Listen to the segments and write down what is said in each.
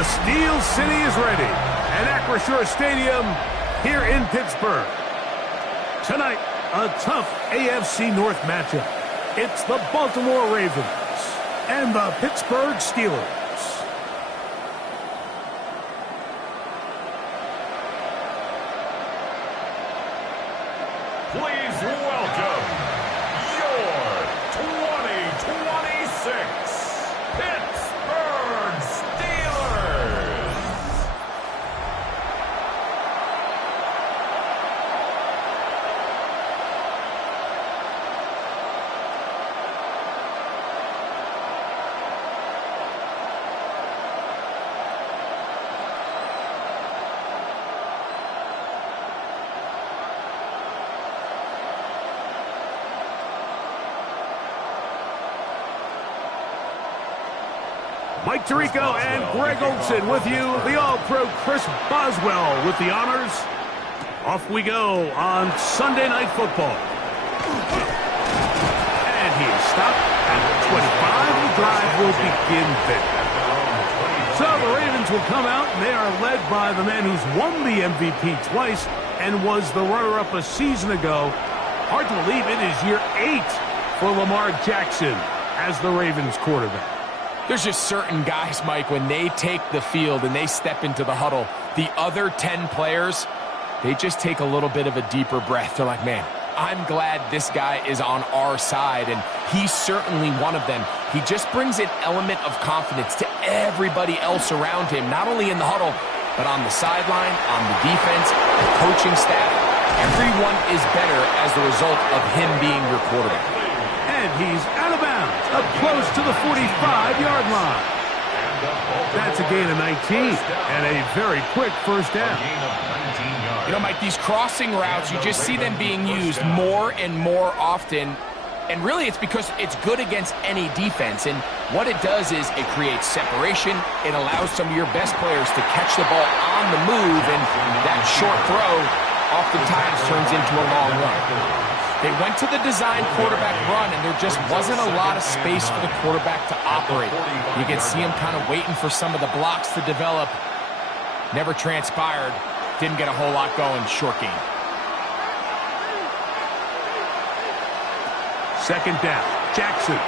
The Steel City is ready at Acrisure Stadium here in Pittsburgh. Tonight, a tough AFC North matchup. It's the Baltimore Ravens and the Pittsburgh Steelers. Please welcome your 2026 Pittsburgh Steelers. Mike Tirico and Greg Olson with you. The All-Pro Chris Boswell with the honors. Off we go on Sunday Night Football. And he is stopped at the 25. The drive will begin there. So the Ravens will come out, and they are led by the man who's won the MVP twice and was the runner-up a season ago. Hard to believe it is year 8 for Lamar Jackson as the Ravens quarterback. There's just certain guys, Mike, when they take the field and they step into the huddle, the other 10 players, they just take a little bit of a deeper breath. They're like, man, I'm glad this guy is on our side, and he's certainly one of them. He just brings an element of confidence to everybody else around him, not only in the huddle, but on the sideline, on the defense, the coaching staff. Everyone is better as the result of him being your quarterback. And he's out of bounds, up close to the 45-yard line. That's a gain of 19 and a very quick first down. You know, Mike, these crossing routes, you just see them being used more and more often. And really, it's because it's good against any defense. And what it does is it creates separation. It allows some of your best players to catch the ball on the move. And that short throw oftentimes turns into a long run. They went to the design quarterback run, and there just wasn't a lot of space for the quarterback to operate. You can see him kind of waiting for some of the blocks to develop. Never transpired. Didn't get a whole lot going. Short game. Second down. Jackson.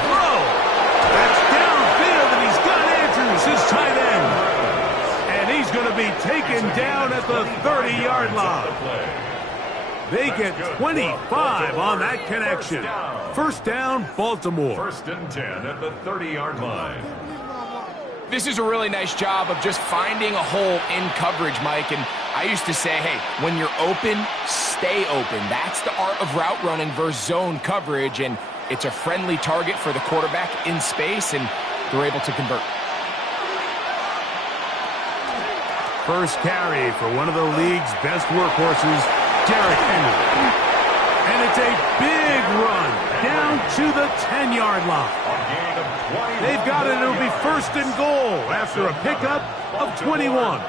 Whoa! That's downfield, and he's got Andrews, his tight end. And he's going to be taken down at the 30-yard line. They get 25 on that connection. First down, Baltimore. First and 10 at the 30-yard line. This is a really nice job of just finding a hole in coverage, Mike. And I used to say, hey, when you're open, stay open. That's the art of route running versus zone coverage. And it's a friendly target for the quarterback in space, and they're able to convert. First carry for one of the league's best workhorses, Derrick Henry. And it's a big run down to the 10-yard line. They've got it. It'll be first and goal after a pickup of 21.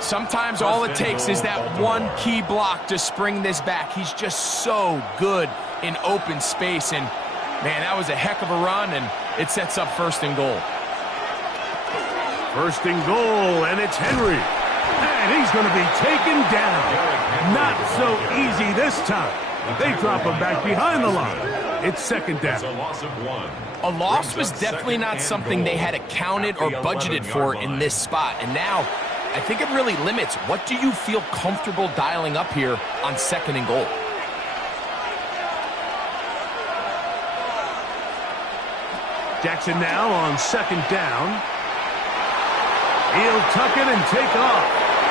Sometimes all it takes is that one key block to spring this back. He's just so good in open space. And, man, that was a heck of a run, and it sets up first and goal. First and goal, and it's Henry. And he's going to be taken down. Not so easy this time. They drop him back behind the line. It's second down. A loss was definitely not something they had accounted or budgeted for in this spot. And now, I think it really limits what do you feel comfortable dialing up here on second and goal. Jackson now on second down. He'll tuck it and take off.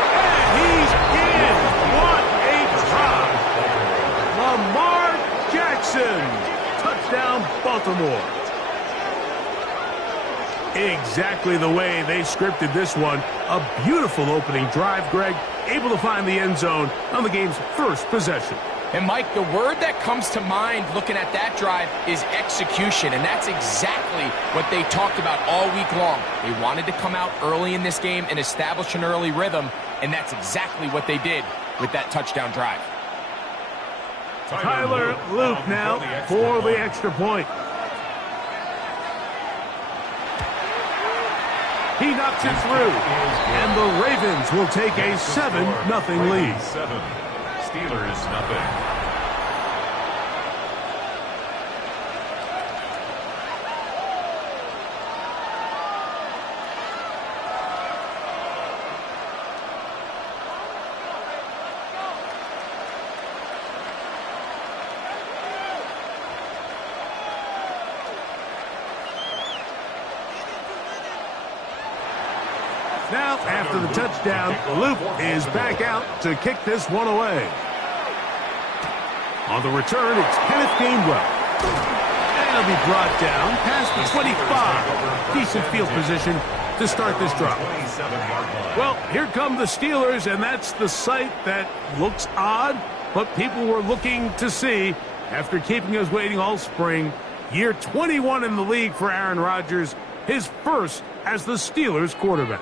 And he's in. What a drop. Lamar Jackson. Touchdown, Baltimore. Exactly the way they scripted this one. A beautiful opening drive, Greg. Able to find the end zone on the game's first possession. And, Mike, the word that comes to mind looking at that drive is execution, and that's exactly what they talked about all week long. They wanted to come out early in this game and establish an early rhythm, and that's exactly what they did with that touchdown drive. Tyler Luke now for the extra point. He knocks it through. And the Ravens will take a 7-0 lead. 7. Steelers nothing. Now, after the touchdown, Luke is back out to kick this one away. On the return, it's Kenneth Gainwell. And he'll be brought down past the 25. Decent field position to start this drive. Well, here come the Steelers, and that's the sight that looks odd, but people were looking to see after keeping us waiting all spring. Year 21 in the league for Aaron Rodgers, his first as the Steelers quarterback.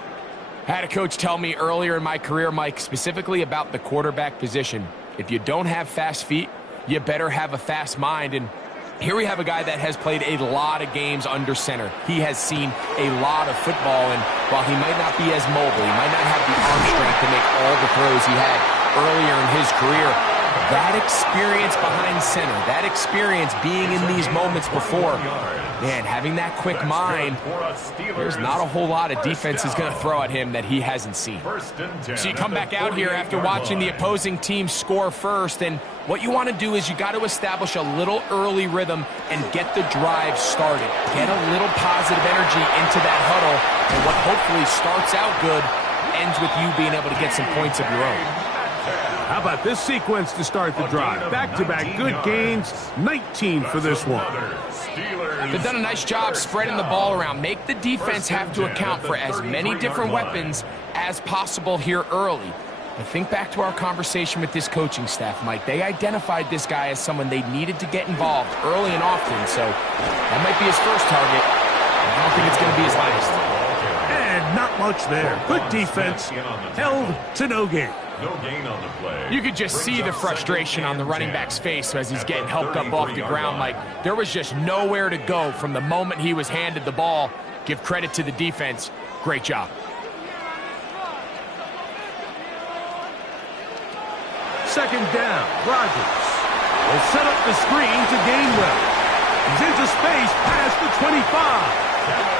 I had a coach tell me earlier in my career, Mike, specifically about the quarterback position. If you don't have fast feet, you better have a fast mind. And here we have a guy that has played a lot of games under center. He has seen a lot of football, and while he might not be as mobile, he might not have the arm strength to make all the throws he had earlier in his career, that experience behind center, that experience being in these moments before, man, having that quick mind, there's not a whole lot of defense is going to throw at him that he hasn't seen. So you come back out here after watching the opposing team score first, and what you want to do is you got to establish a little early rhythm and get the drive started. Get a little positive energy into that huddle, and what hopefully starts out good ends with you being able to get some points of your own. How about this sequence to start the drive? Back-to-back good gains, 19 for this one. They've done a nice job spreading the ball around. Make the defense have to account for as many different weapons as possible here early. But think back to our conversation with this coaching staff, Mike. They identified this guy as someone they needed to get involved early and often, so that might be his first target. I don't think it's going to be his last. And not much there. Good defense, held to no gain. No gain on the play. You could just see the frustration on the running back's face as he's getting helped up off the ground. Like, there was just nowhere to go from the moment he was handed the ball. Give credit to the defense. Great job. Second down, Rodgers will set up the screen to Gainwell. He's into space past the 25.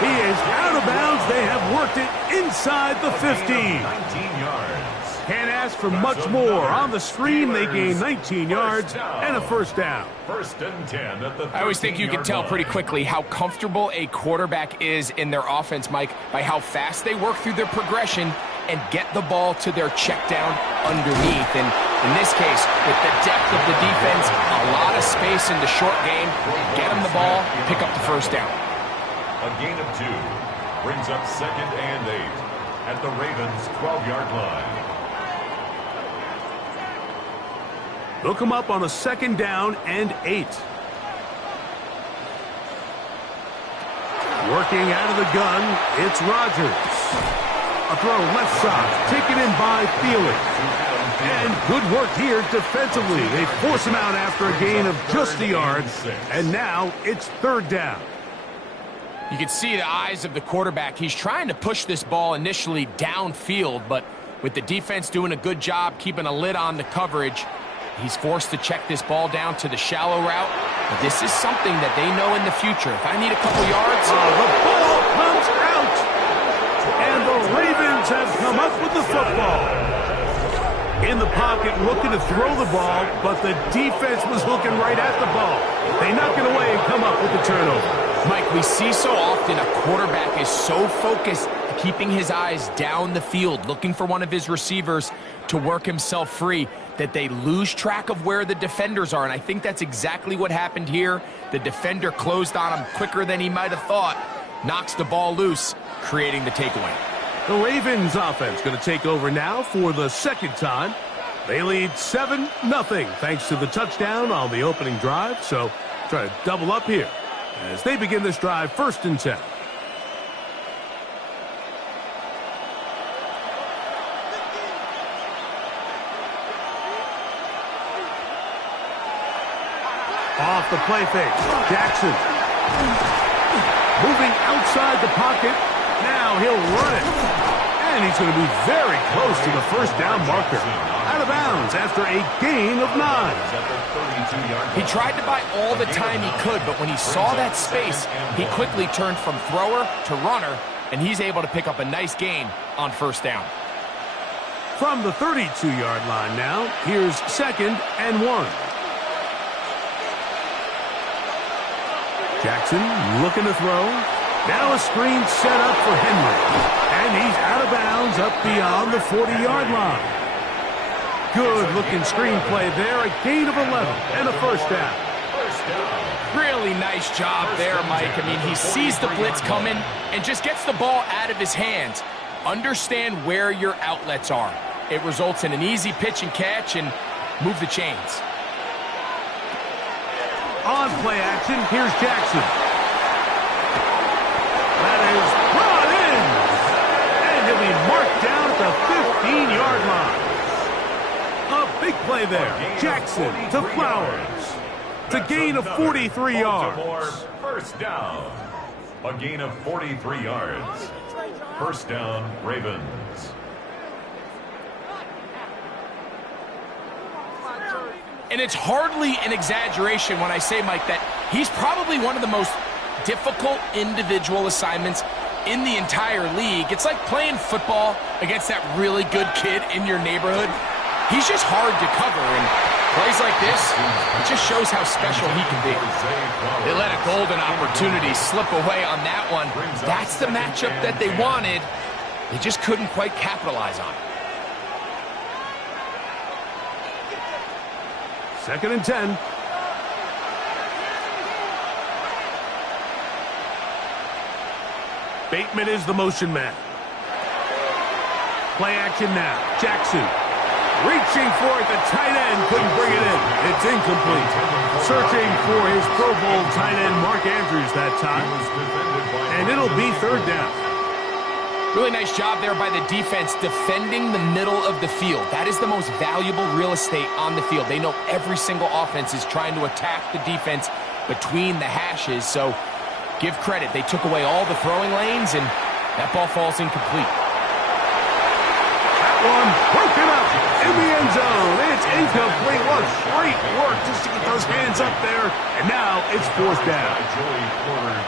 He is out of bounds. They have worked it inside the 15. 19 yards. Can't ask for much more. On the screen, they gain 19 yards and a first down. First and 10 at the I always think you can tell pretty quickly how comfortable a quarterback is in their offense, Mike, by how fast they work through their progression and get the ball to their check down underneath. And in this case, with the depth of the defense, a lot of space in the short game, get them the ball, pick up the first down. A gain of 2 brings up second and 8 at the Ravens' 12-yard line. They'll come up on a second down and 8. Working out of the gun, it's Rodgers. A throw left side, taken in by Thielen. And good work here defensively. They force him out after a gain of just a yard. And now it's third down. You can see the eyes of the quarterback. He's trying to push this ball initially downfield, but with the defense doing a good job keeping a lid on the coverage, he's forced to check this ball down to the shallow route. But this is something that they know in the future. If I need a couple yards, the ball comes out. And the Ravens have come up with the football. In the pocket, looking to throw the ball, but the defense was looking right at the ball. They knock it away and come up with the turnover. Mike, we see so often a quarterback is so focused, keeping his eyes down the field, looking for one of his receivers to work himself free, that they lose track of where the defenders are. And I think that's exactly what happened here. The defender closed on him quicker than he might have thought, knocks the ball loose, creating the takeaway. The Ravens offense going to take over now for the second time. They lead 7-0 thanks to the touchdown on the opening drive. So try to double up here as they begin this drive first and 10. Off the play fake, Jackson. Moving outside the pocket, Now he'll run it. And he's going to be very close to the first down marker. Out of bounds after a gain of 9. He tried to buy all the time he could, but when he saw that space, he quickly turned from thrower to runner, and he's able to pick up a nice gain on first down. From the 32-yard line now, here's 2nd and 1. Jackson looking to throw. Now a screen set up for Henry. And he's out of bounds up beyond the 40-yard line. Good-looking screenplay there. A gain of 11 and a first down. Really nice job there, Mike. I mean, he sees the blitz coming and just gets the ball out of his hands. Understand where your outlets are. It results in an easy pitch and catch and move the chains. On play action, here's Jackson. That is brought in. And he'll be marked down at the 15-yard line. A big play there. Jackson to Flowers. To gain of 43 yards. First down. A gain of 43 yards. First down, Ravens. And it's hardly an exaggeration when I say, Mike, that he's probably one of the most difficult individual assignments in the entire league. It's like playing football against that really good kid in your neighborhood. He's just hard to cover, and plays like this, it just shows how special he can be. They let a golden opportunity slip away on that one. That's the matchup that they wanted. They just couldn't quite capitalize on it. 2nd and 10. Bateman is the motion man. Play action now. Jackson reaching for it. The tight end couldn't bring it in. It's incomplete. Searching for his Pro Bowl tight end Mark Andrews that time. And it'll be 3rd down. Really nice job there by the defense defending the middle of the field. That is the most valuable real estate on the field. They know every single offense is trying to attack the defense between the hashes. So give credit. They took away all the throwing lanes, and that ball falls incomplete. That one broken up in the end zone. It's incomplete. What great work just to get those hands up there. And now it's 4th down.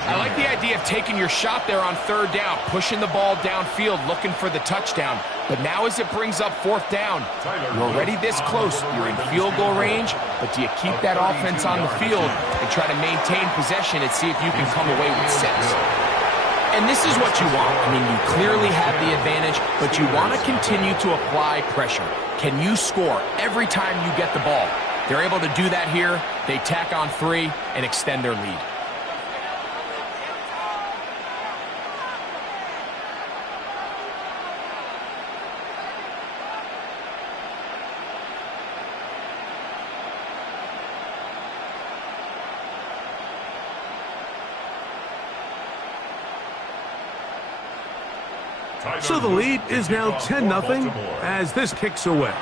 I like the idea of taking your shot there on 3rd down, pushing the ball downfield, looking for the touchdown. But now as it brings up 4th down, you're already this close. You're in field goal range, but do you keep that offense on the field and try to maintain possession and see if you can come away with 6? And this is what you want. I mean, you clearly have the advantage, but you want to continue to apply pressure. Can you score every time you get the ball? They're able to do that here. They tack on 3 and extend their lead. So the lead is now 10-0 as this kicks away.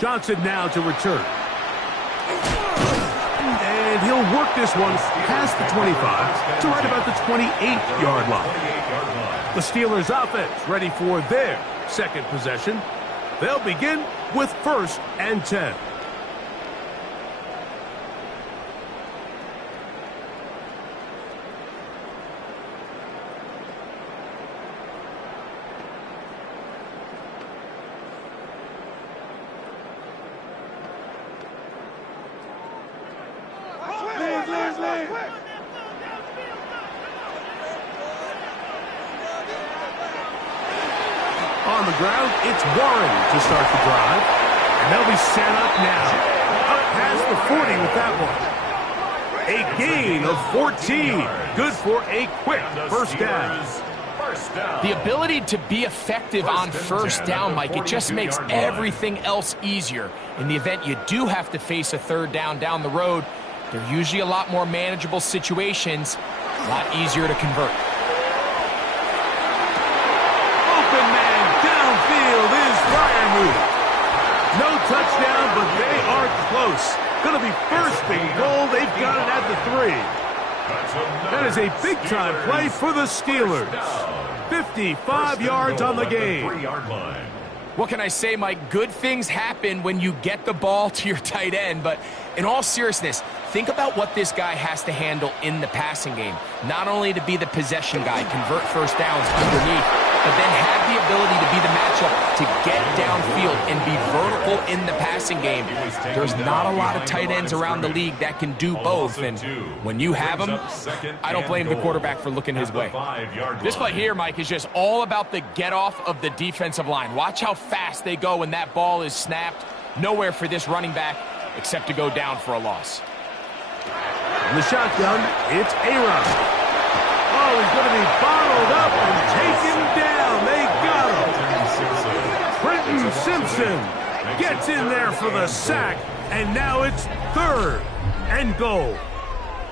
Johnson now to return. And he'll work this one past the 25 to right about the 28-yard line. The Steelers offense ready for their 2nd possession. They'll begin with 1st and 10. On the ground, it's Warren to start the drive. And they'll be set up now. Up past the 40 with that one. A gain of 14. Good for a quick first down. The ability to be effective on first down, Mike, it just makes everything else easier. In the event you do have to face a 3rd down down the road, they're usually a lot more manageable situations, a lot easier to convert. Open man downfield is Freiermuth. No touchdown, but they are close. Going to be 1st and goal. They've got it at the 3. That is a big-time play for the Steelers. 55 yards on the game. What can I say, Mike? Good things happen when you get the ball to your tight end, but in all seriousness, think about what this guy has to handle in the passing game. Not only to be the possession guy, convert first downs underneath, but then have the ability to be the matchup to get downfield and be vertical in the passing game. There's not a lot of tight ends around the league that can do both, and when you have them, I don't blame the quarterback for looking his way. This play here, Mike, is just all about the get-off of the defensive line. Watch how fast they go when that ball is snapped. Nowhere for this running back except to go down for a loss. In the shotgun, it's Aaron. Oh, he's going to be bottled up and taken down. They got him. Brenton Simpson gets in there for the sack, and now it's 3rd and goal.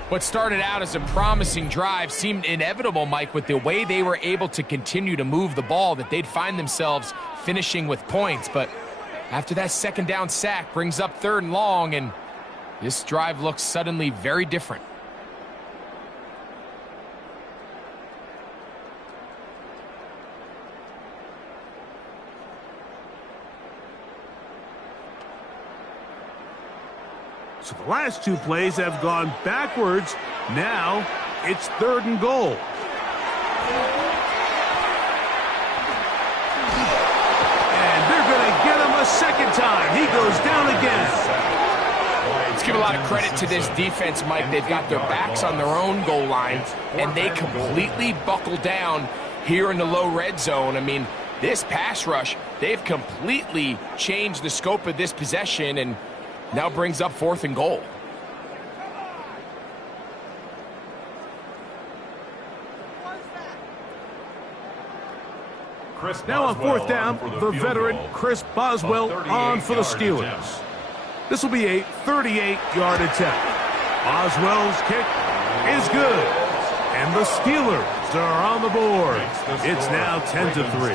What started out as a promising drive seemed inevitable, Mike, with the way they were able to continue to move the ball, that they'd find themselves finishing with points. But after that 2nd down sack brings up 3rd and long, and this drive looks suddenly very different. So the last 2 plays have gone backwards. Now it's 3rd and goal. And they're going to get him a 2nd time. He goes down again. Let's give a lot of credit to this defense, Mike. They've got their backs on their own goal line, and they completely buckle down here in the low red zone. I mean, this pass rush, they've completely changed the scope of this possession, and now brings up 4th and goal. Now on 4th down, the veteran Chris Boswell on for the Steelers. This will be a 38-yard attempt. Boswell's kick is good. And the Steelers are on the board. It's now 10-3.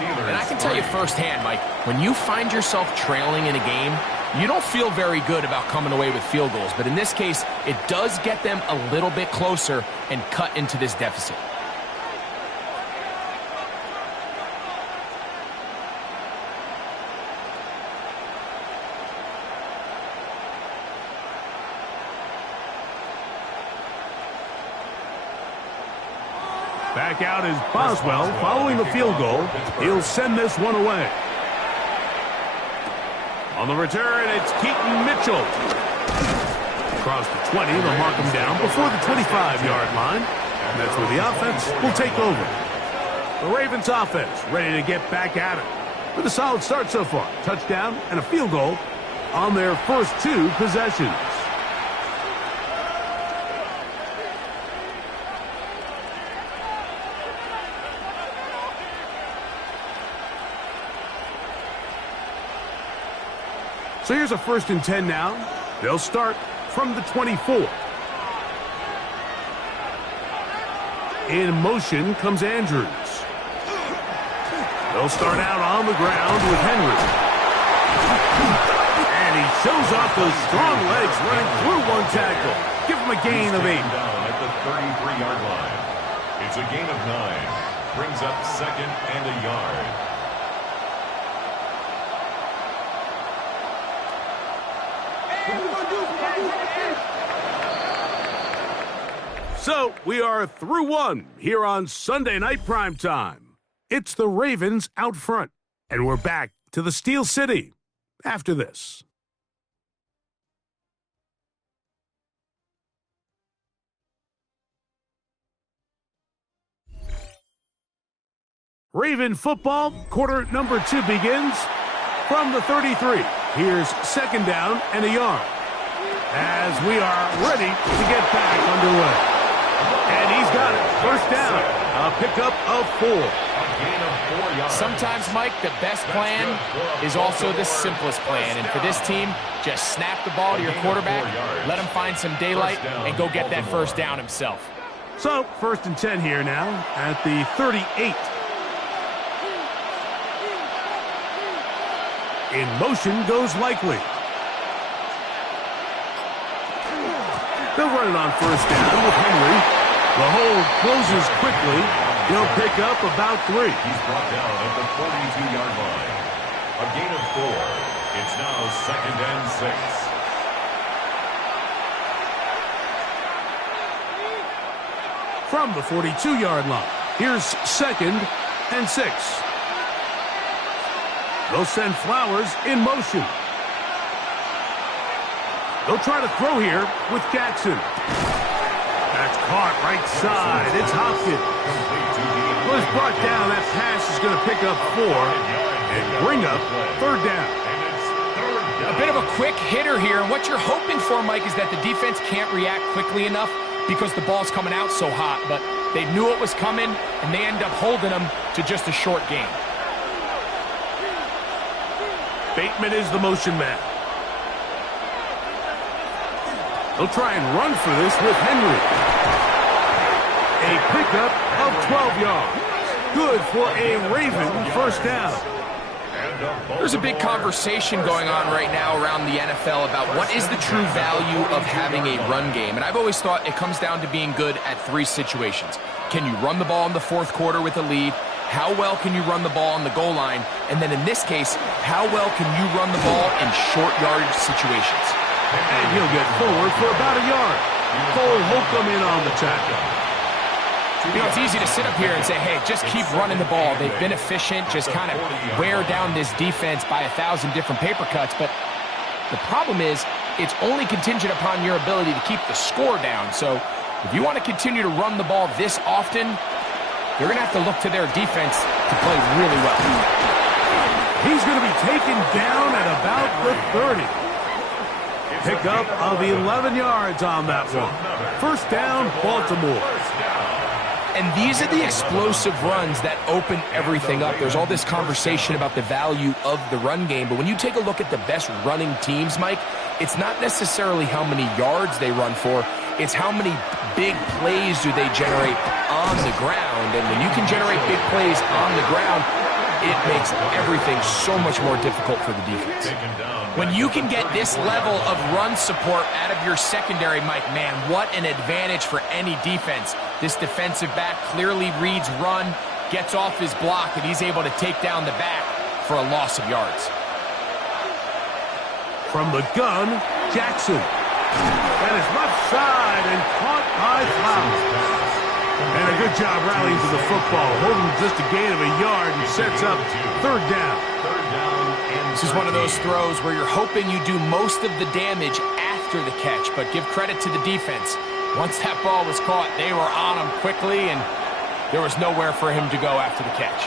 And I can tell you firsthand, Mike, when you find yourself trailing in a game, you don't feel very good about coming away with field goals. But in this case, it does get them a little bit closer and cut into this deficit. Back out is Boswell following the field goal. He'll send this one away. On the return, it's Keaton Mitchell. Across the 20, they'll mark him down before the 25-yard line. And that's where the offense will take over. The Ravens offense ready to get back at it. With a solid start so far. Touchdown and a field goal on their first 2 possessions. So here's a 1st and 10 now. They'll start from the 24. In motion comes Andrews. They'll start out on the ground with Henry. And he shows off those strong legs running through 1 tackle. Give him a gain of 8. At the 33-yard line. It's a gain of 9. Brings up 2nd and a yard. So we are through 1 here on Sunday Night Primetime. It's the Ravens out front, and we're back to the Steel City after this. Raven football, quarter number 2 begins from the 33. Here's 2nd down and a yard as we are ready to get back underway. And he's got it. 1st down. A pickup of 4. Sometimes, Mike, the best plan is also the simplest plan. And for this team, just snap the ball to your quarterback, let him find some daylight, and go get that 1st down himself. So, 1st and 10 here now at the 38. In motion goes Likely. They'll run it on first down with Henry. The hold closes quickly. He'll pick up about 3. He's brought down at the 42-yard line. A gain of 4. It's now 2nd and 6. From the 42-yard line, here's 2nd and 6. They'll send Flowers in motion. They'll try to throw here with Jackson. That's caught right side. It's Hopkins. Well, it's brought down. That pass is going to pick up 4 and bring up 3rd down. A bit of a quick hitter here. And what you're hoping for, Mike, is that the defense can't react quickly enough because the ball's coming out so hot. But they knew it was coming, and they end up holding them to just a short gain. Bateman is the motion man. They'll try and run for this with Henry. A pickup of 12 yards. Good for a Raven first down. There's a big conversation going on right now around the NFL about what is the true value of having a run game. And I've always thought it comes down to being good at 3 situations. Can you run the ball in the 4th quarter with a lead? How well can you run the ball on the goal line? And then in this case, how well can you run the ball in short yardage situations? And he'll get forward for about a yard. Cole Holcomb in on the tackle. You know, it's easy to sit up here and say, hey, just keep running the ball. They've been efficient, just kind of wear down this defense by 1,000 different paper cuts. But the problem is it's only contingent upon your ability to keep the score down. So if you want to continue to run the ball this often, you're going to have to look to their defense to play really well. He's going to be taken down at about the 30. Pickup of 11 yards on that one. First down, Baltimore. And these are the explosive runs that open everything up. There's all this conversation about the value of the run game, but when you take a look at the best running teams, Mike, it's not necessarily how many yards they run for, it's how many big plays do they generate on the ground. And when you can generate big plays on the ground, it makes everything so much more difficult for the defense. When you can get this level of run support out of your secondary, Mike, man, what an advantage for any defense. This defensive back clearly reads run, gets off his block, and he's able to take down the back for a loss of yards. From the gun, Jackson. And his left side and caught by Flowers. And a good job rallying to the football, holding just a gain of a yard and sets up 3rd down. This is one of those throws where you're hoping you do most of the damage after the catch, but give credit to the defense. Once that ball was caught, they were on him quickly, and there was nowhere for him to go after the catch.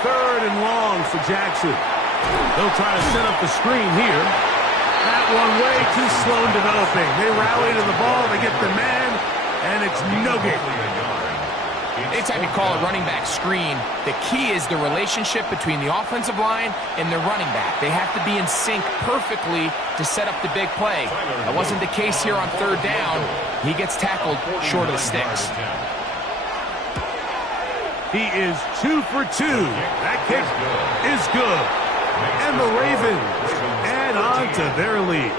3rd and long for Jackson. They'll try to set up the screen here. That one way too slow in developing. They rally to the ball, they get the man, and it's no gain. Anytime you call a running back screen, the key is the relationship between the offensive line and the running back. They have to be in sync perfectly to set up the big play. That wasn't the case here on 3rd down. He gets tackled short of the sticks. He is 2 for 2. That kick is good. And the Ravens add on to their lead.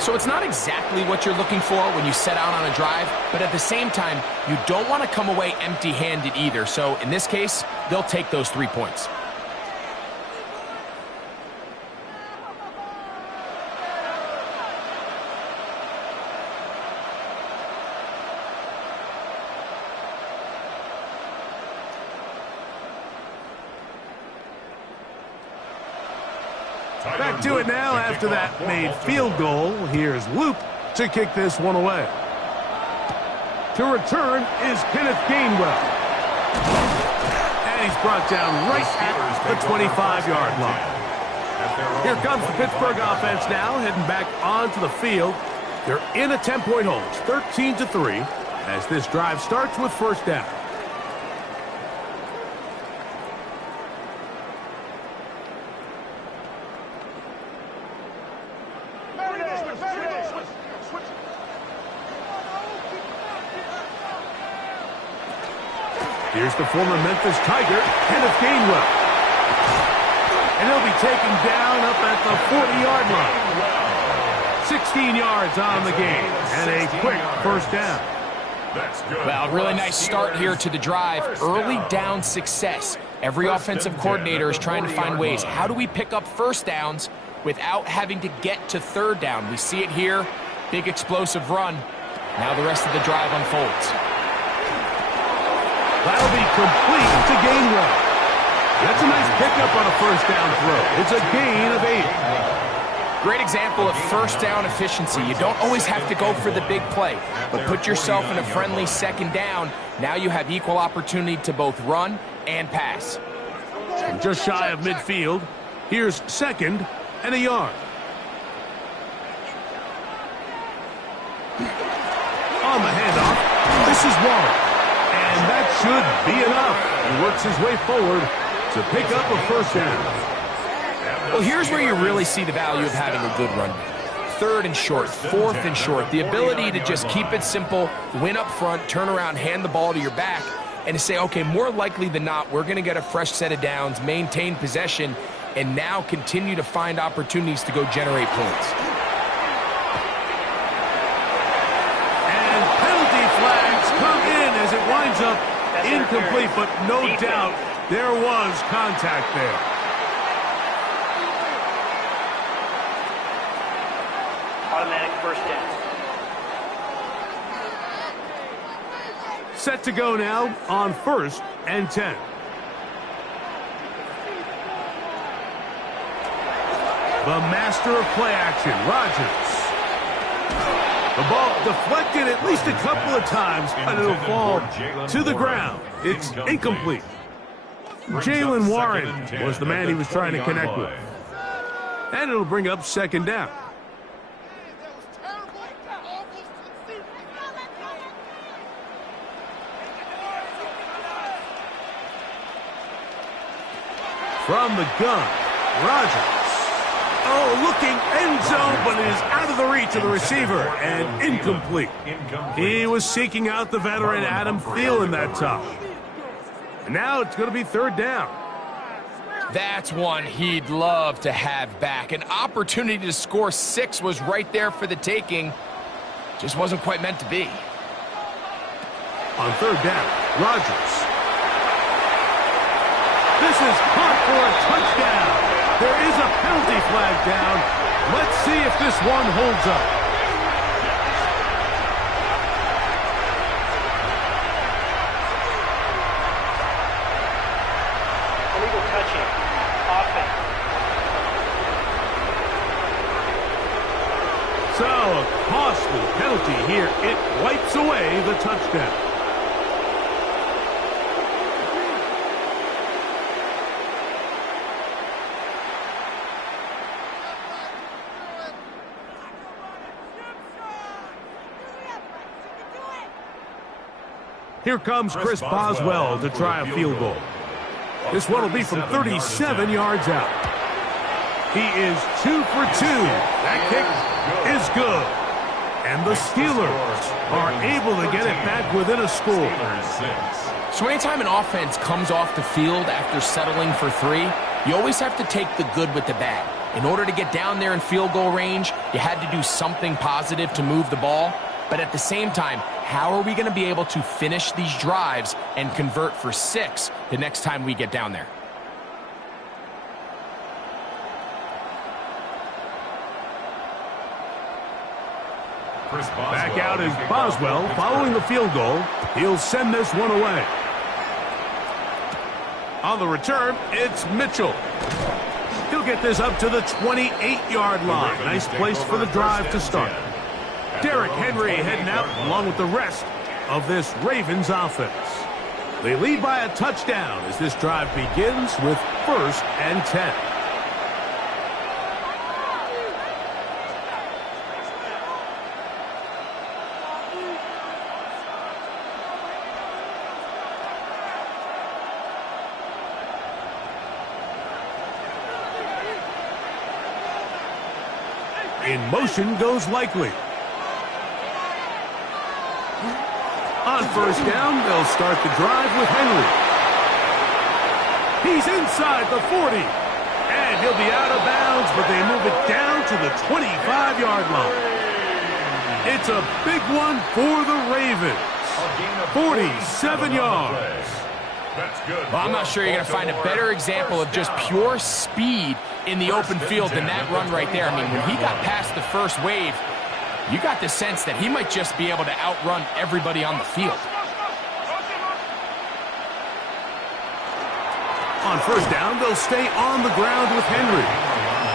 So it's not exactly what you're looking for when you set out on a drive, but at the same time, you don't want to come away empty-handed either. So in this case, they'll take those 3 points. Back to it now after that made field goal. Here's Luke to kick this one away. To return is Kenneth Gainwell. And he's brought down right at the 25-yard line. Here comes the Pittsburgh offense now, heading back onto the field. They're in a 10-point hold, 13-3, as this drive starts with first down. Here's the former Memphis Tiger, Kenneth Gainwell. And he'll be taken down up at the 40-yard line. 6 16 yards on the game and a quick first down. That's good. Well, really nice start here to the drive. Early down success. Every offensive coordinator is trying to find ways. How do we pick up first downs without having to get to third down? We see it here. Big explosive run. Now the rest of the drive unfolds. That'll be complete to Gainwell. That's a nice pickup on a first down throw. It's a gain of 8. Great example of first down efficiency. You don't always have to go for the big play, but put yourself in a friendly second down. Now you have equal opportunity to both run and pass. And just shy of midfield. Here's second and a yard. On the handoff, this is Warren. And that should be enough. He works his way forward to pick up a first down. Well, here's where you really see the value of having a good run. Third and short, fourth and short. The ability to just keep it simple, win up front, turn around, hand the ball to your back, and to say, okay, more likely than not, we're going to get a fresh set of downs, maintain possession, and now continue to find opportunities to go generate points. And penalty flags come in as it winds up incomplete, but no doubt there was contact there. Automatic first down. Set to go now on 1st and 10. The master of play action, Rodgers. The ball deflected at least a couple of times, but it'll fall to the ground. It's incomplete. Jalen Warren was the man he was trying to connect with. And it'll bring up second down. From the gun, Rodgers. Oh, looking end zone, but it is out of the reach of the receiver and incomplete. He was seeking out the veteran Adam Thielen that time. And now it's going to be third down. That's one he'd love to have back. An opportunity to score 6 was right there for the taking. Just wasn't quite meant to be. On third down, Rodgers. This is caught for a touchdown. There is a penalty flag down. Let's see if this one holds up. Illegal touching. Offense. So, a costly penalty here. It wipes away the touchdown. Here comes Chris Boswell to try a field goal. This one will be from 37 yards out. He is 2 for 2. That kick is good. And the Steelers are able to get it back within a score. So anytime an offense comes off the field after settling for 3, you always have to take the good with the bad. In order to get down there in field goal range, you had to do something positive to move the ball. But at the same time, how are we going to be able to finish these drives and convert for 6 the next time we get down there? Back out is Boswell following the field goal. He'll send this one away. On the return, it's Mitchell. He'll get this up to the 28-yard line. Nice place for the drive to start. Derrick Henry heading out along with the rest of this Ravens offense. They lead by a touchdown as this drive begins with 1st and 10. In motion goes Likely. On 1st down, they'll start the drive with Henry. He's inside the 40. And he'll be out of bounds, but they move it down to the 25-yard line. It's a big one for the Ravens. 47 yards. That's good. Well, I'm not sure you're going to find a better example of just pure speed in the open field than that run right there. I mean, when he got past the first wave, you got the sense that he might just be able to outrun everybody on the field. On first down, they'll stay on the ground with Henry.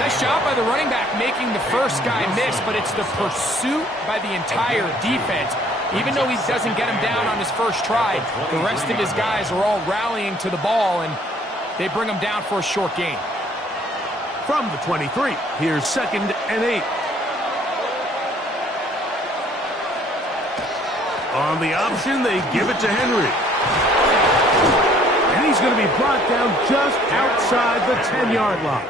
Nice job by the running back making the first guy miss, but it's the pursuit by the entire defense. Even though he doesn't get him down on his first try, the rest of his guys are all rallying to the ball, and they bring him down for a short gain. From the 23, here's 2nd and 8. On the option, they give it to Henry. And he's going to be brought down just outside the 10-yard line.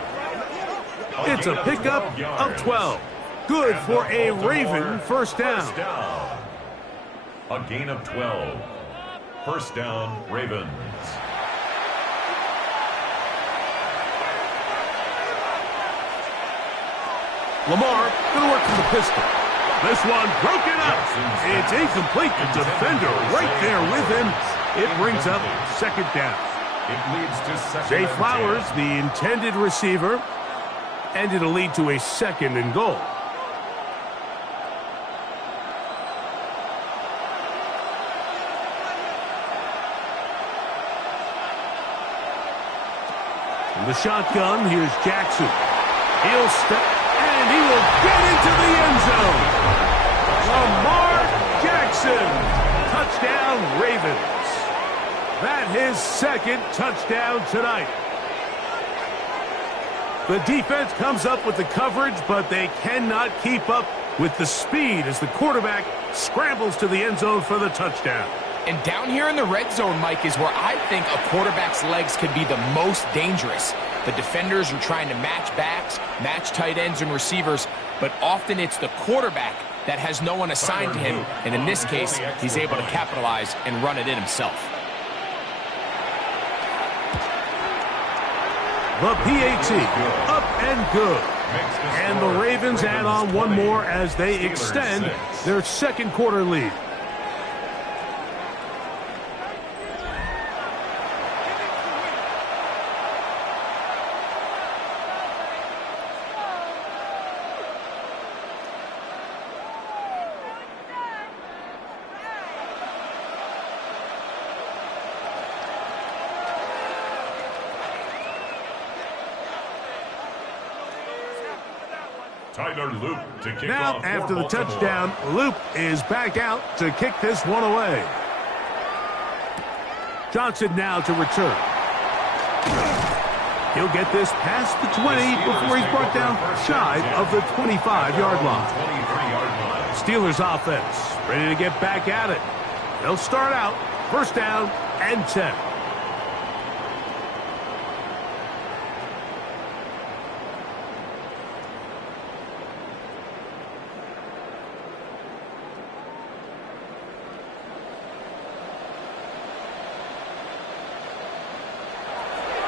It's a pickup of 12. Good for a Raven first down. A gain of 12. First down, Ravens. Lamar going to work from the pistol. This one broken up. It's incomplete. The defender right there with him. It brings up 2nd down. It leads to 2nd Zay and Flowers, 10. the intended receiver, and it'll lead to a 2nd and goal. In the shotgun, here's Jackson. He'll step, and he will get into the end zone. Lamar Jackson. Touchdown, Ravens. That his 2nd touchdown tonight. The defense comes up with the coverage, but they cannot keep up with the speed as the quarterback scrambles to the end zone for the touchdown. And down here in the red zone, Mike, is where I think a quarterback's legs could be the most dangerous. The defenders are trying to match backs, match tight ends and receivers, but often it's the quarterback that has no one assigned to him, and in this case, he's able to capitalize and run it in himself. The PAT, up and good. And the Ravens add on one more as they extend their 2nd quarter lead. Now, after the touchdown, Loop is back out to kick this one away. Johnson now to return. He'll get this past the 20 before he's brought down shy of the 25-yard line. Steelers offense ready to get back at it. They'll start out first down and 10.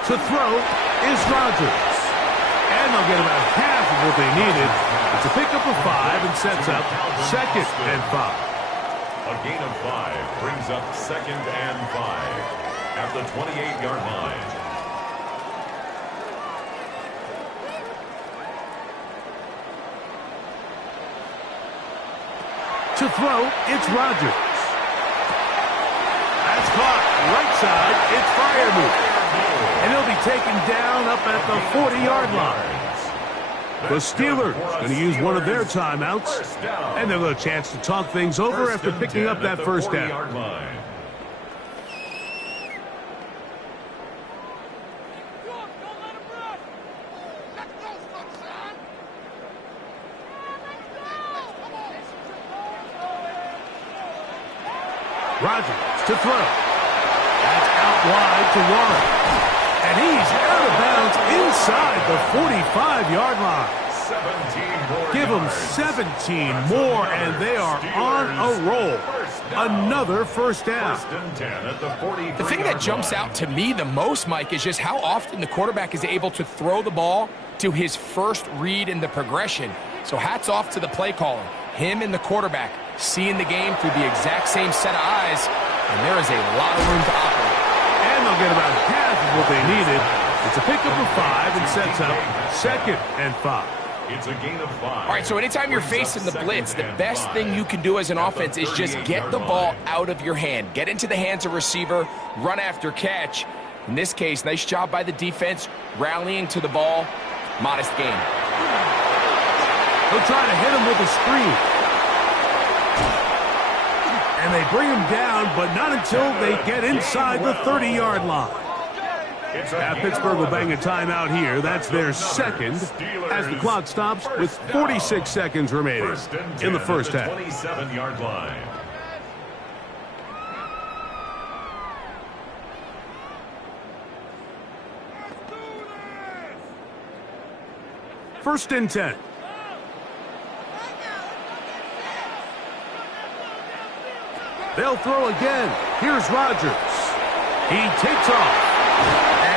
To throw is Rodgers. And they'll get about half of what they needed. It's a pickup of 5 and sets up 2nd and 5. A gain of 5 brings up 2nd and 5 at the 28-yard line. To throw, it's Rodgers. That's caught right side. It's Freiermuth. And he'll be taken down up at the 40-yard line. The Steelers going to use one of their timeouts, and they'll have a chance to talk things over after picking up that first down. Rodgers to throw. That's out wide to Warren. And he's out of bounds inside the 45-yard line. Give them 17 more, and they are on a roll. Another first down. The thing that jumps out to me the most, Mike, is just how often the quarterback is able to throw the ball to his first read in the progression. So hats off to the play caller. Him and the quarterback seeing the game through the exact same set of eyes, and there is a lot of room to operate. And they'll get about half of what they needed. It's a pickup of 5 and sets up 2nd and 5. It's a gain of 5. All right, so anytime you're facing the blitz, the best thing you can do as an offense is just get the ball out of your hand. Get into the hands of receiver, run after catch. In this case, nice job by the defense, rallying to the ball. Modest gain. They'll try to hit him with a screen. And they bring him down, but not until they get inside the 30-yard line. Now Pittsburgh will bang a timeout here. That's their second as the clock stops with 46 seconds remaining in the first half. 27-yard line. First and 10. They'll throw again. Here's Rodgers. He takes off.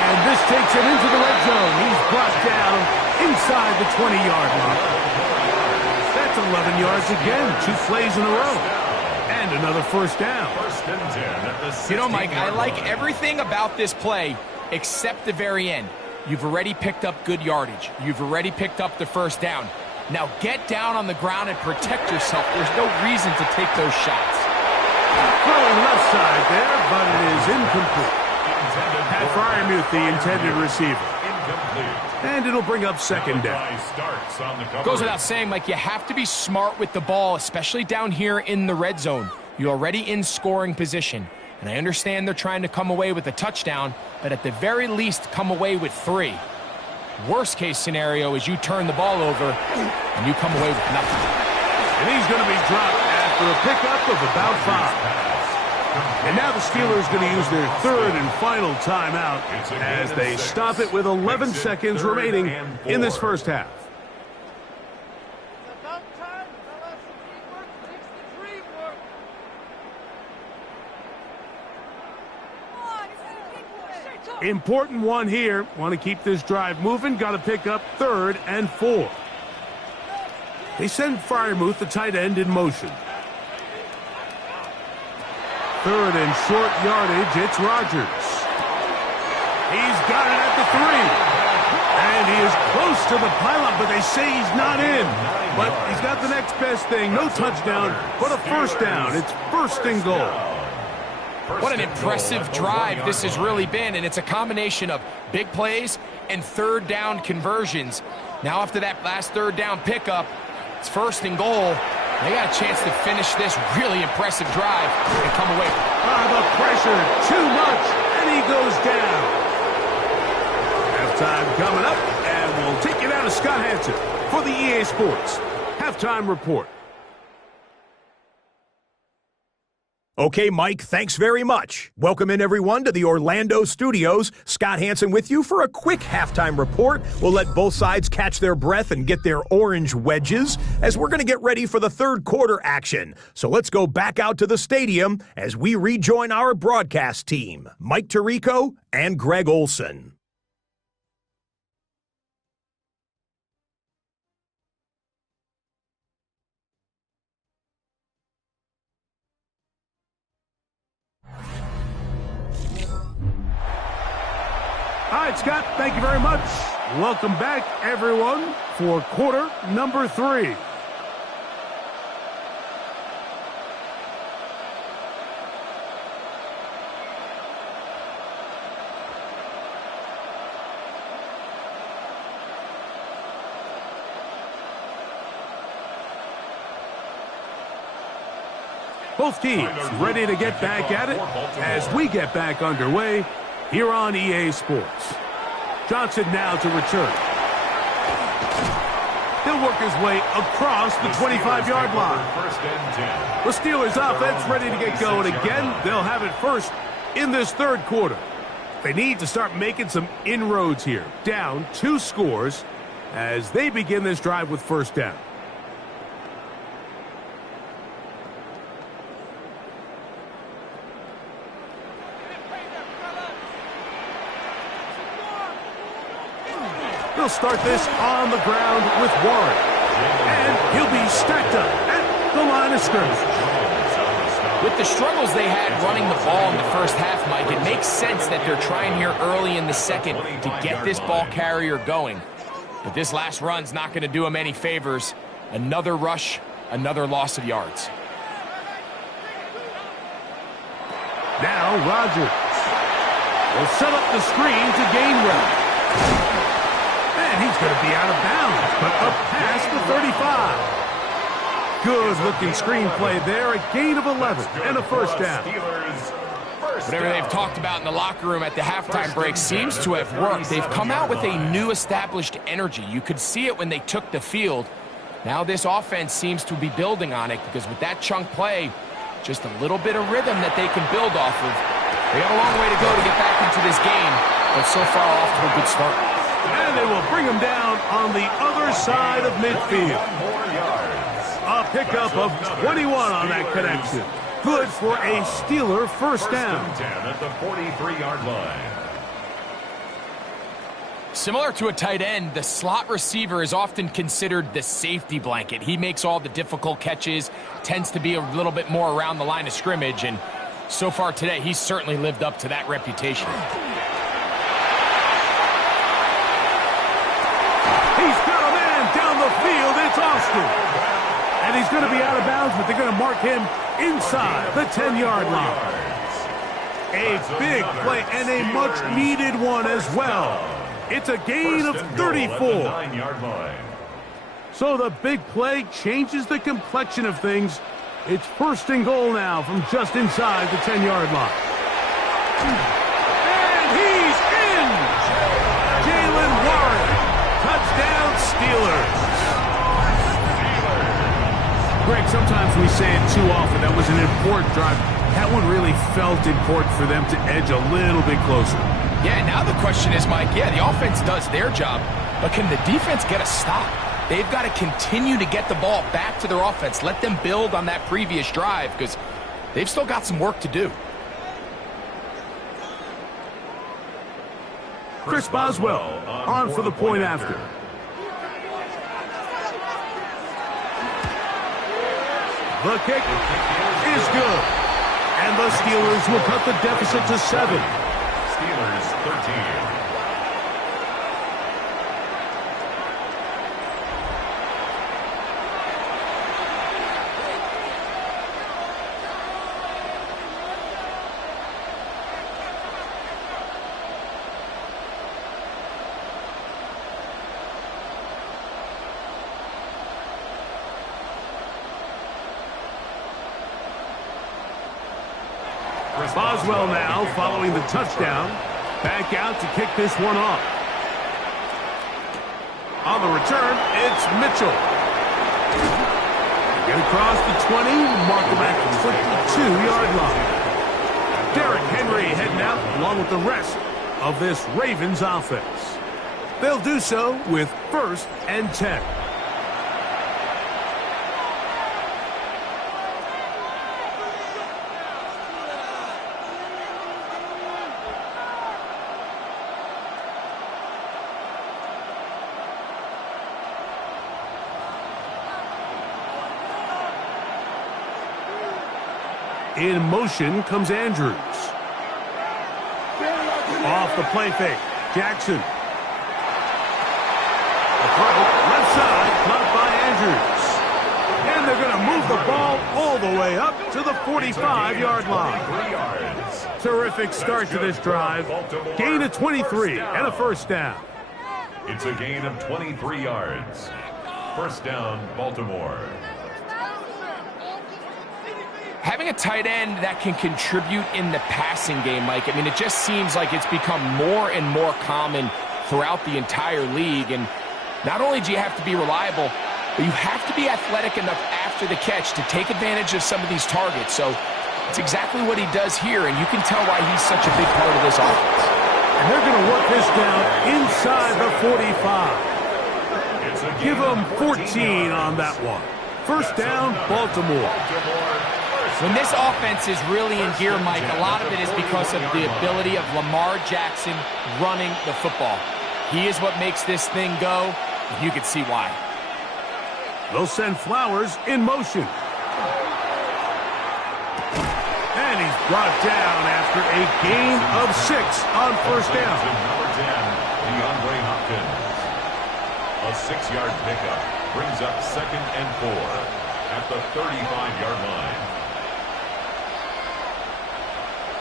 And this takes him into the red zone. He's brought down inside the 20-yard line. That's 11 yards again. 2 plays in a row. And another first down. First and 10 at the 16-yard You know, Mike, I like line. everything about this play except the very end. You've already picked up good yardage. You've already picked up the first down. Now get down on the ground and protect yourself. There's no reason to take those shots. Throwing left side there, but it is incomplete. Pat Fryermuth, the intended receiver. And it'll bring up second down. Goes without saying, Mike, you have to be smart with the ball, especially down here in the red zone. You're already in scoring position. And I understand they're trying to come away with a touchdown, but at the very least, come away with 3. Worst case scenario is you turn the ball over and you come away with nothing. And he's going to be dropped after a pickup of about 5. And now the Steelers going to use their third and final timeout as they stop it with 11 seconds remaining in this first half. Important one here. Want to keep this drive moving. Got to pick up 3rd and 4. They send Fryermuth, the tight end, in motion. 3rd and short yardage. It's Rodgers. He's got it at the 3. And he is close to the pylon, but they say he's not in. But he's got the next best thing. No touchdown, but a first down. It's 1st and goal. What an impressive drive this has really been, and it's a combination of big plays and 3rd down conversions. Now after that last 3rd down pickup, it's 1st and goal. They got a chance to finish this really impressive drive and come away. The pressure, too much, and he goes down. Halftime coming up, and we'll take it out of Scott Hanson for the EA Sports Halftime Report. Okay, Mike, thanks very much. Welcome in, everyone, to the Orlando studios. Scott Hanson with you for a quick halftime report. We'll let both sides catch their breath and get their orange wedges as we're going to get ready for the third quarter action. So let's go back out to the stadium as we rejoin our broadcast team, Mike Tirico and Greg Olson. All right, Scott, thank you very much. Welcome back, everyone, for quarter number 3. Both teams ready to get back at it as we get back underway here on EA Sports. Johnson now to return. He'll work his way across the 25-yard line. The Steelers offense ready to get going again. They'll have it first in this third quarter. They need to start making some inroads here. Down 2 scores as they begin this drive with first down. He'll start this on the ground with Warren. And he'll be stacked up at the line of scrimmage. With the struggles they had running the ball in the first half, Mike, it makes sense that they're trying here early in the second to get this ball carrier going. But this last run's not going to do him any favors. Another rush, another loss of yards. Now Rodgers will set up the screen to gain ground. And he's going to be out of bounds, but up past the 35. Good-looking screenplay there, a gain of 11 and a first down. Whatever they've talked about in the locker room at the halftime break seems to have worked. They've come out with a new established energy. You could see it when they took the field. Now this offense seems to be building on it because with that chunk play, just a little bit of rhythm that they can build off of. They got a long way to go to get back into this game, but so far off to a good start. And they will bring him down on the other side of midfield. A pickup of 21 on that connection. Good for a Steeler first down. At the 43-yard line. Similar to a tight end, the slot receiver is often considered the safety blanket. He makes all the difficult catches, tends to be a little bit more around the line of scrimmage, and so far today, he's certainly lived up to that reputation. He's got a man down the field. It's Austin. And he's going to be out of bounds, but they're going to mark him inside the 10-yard line. A big play and a much-needed one as well. It's a gain of 34. So the big play changes the complexion of things. It's first and goal now from just inside the 10-yard line. And he's in! Jalen Warren. Touchdown, Steelers. Greg, sometimes we say it too often. That was an important drive. That one really felt important for them to edge a little bit closer. Yeah, now the question is, Mike, yeah, the offense does their job, but can the defense get a stop? They've got to continue to get the ball back to their offense. Let them build on that previous drive because they've still got some work to do. Chris Boswell on for the point after. The kick is good. And the Steelers will cut the deficit to 7. Steelers 13. Boswell now following the touchdown. Back out to kick this one off. On the return, it's Mitchell. Get across the 20, mark him at the 22-yard line. Derrick Henry heading out along with the rest of this Ravens offense. They'll do so with 1st and 10. In motion comes Andrews. Off the play fake. Jackson. The throw, left side, caught by Andrews. And they're going to move the ball all the way up to the 45-yard line. Terrific start to this drive. Gain of 23 and a first down. It's a gain of 23 yards. First down, Baltimore. Having a tight end that can contribute in the passing game, Mike, I mean, it just seems like it's become more and more common throughout the entire league. And not only do you have to be reliable, but you have to be athletic enough after the catch to take advantage of some of these targets. So it's exactly what he does here, and you can tell why he's such a big part of this offense. And they're going to work this down inside the 45. Give them 14 on that one. First down, Baltimore. When this offense is really in gear, Mike, a lot of it is because of the ability of Lamar Jackson running the football. He is what makes this thing go, and you can see why. They'll send Flowers in motion. he's brought down after a gain of 6 on first down. Number 10, DeAndre Hopkins. A 6-yard pickup brings up 2nd and 4 at the 35-yard line.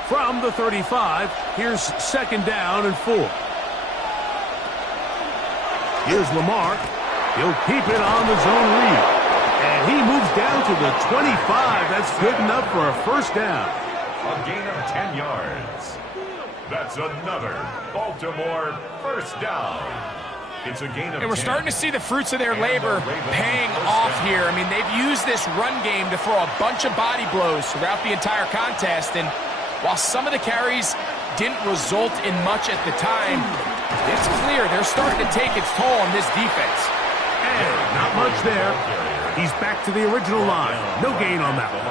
From the 35, here's 2nd down and 4. Here's Lamar. He'll keep it on the zone read. And he moves down to the 25. That's good enough for a first down. A gain of 10 yards. That's another Baltimore first down. It's a gain of 10. And we're starting to see the fruits of their labor paying off here. I mean, they've used this run game to throw a bunch of body blows throughout the entire contest. And while some of the carries didn't result in much at the time, it's clear they're starting to take its toll on this defense. And not much there. He's back to the original line. No gain on that one.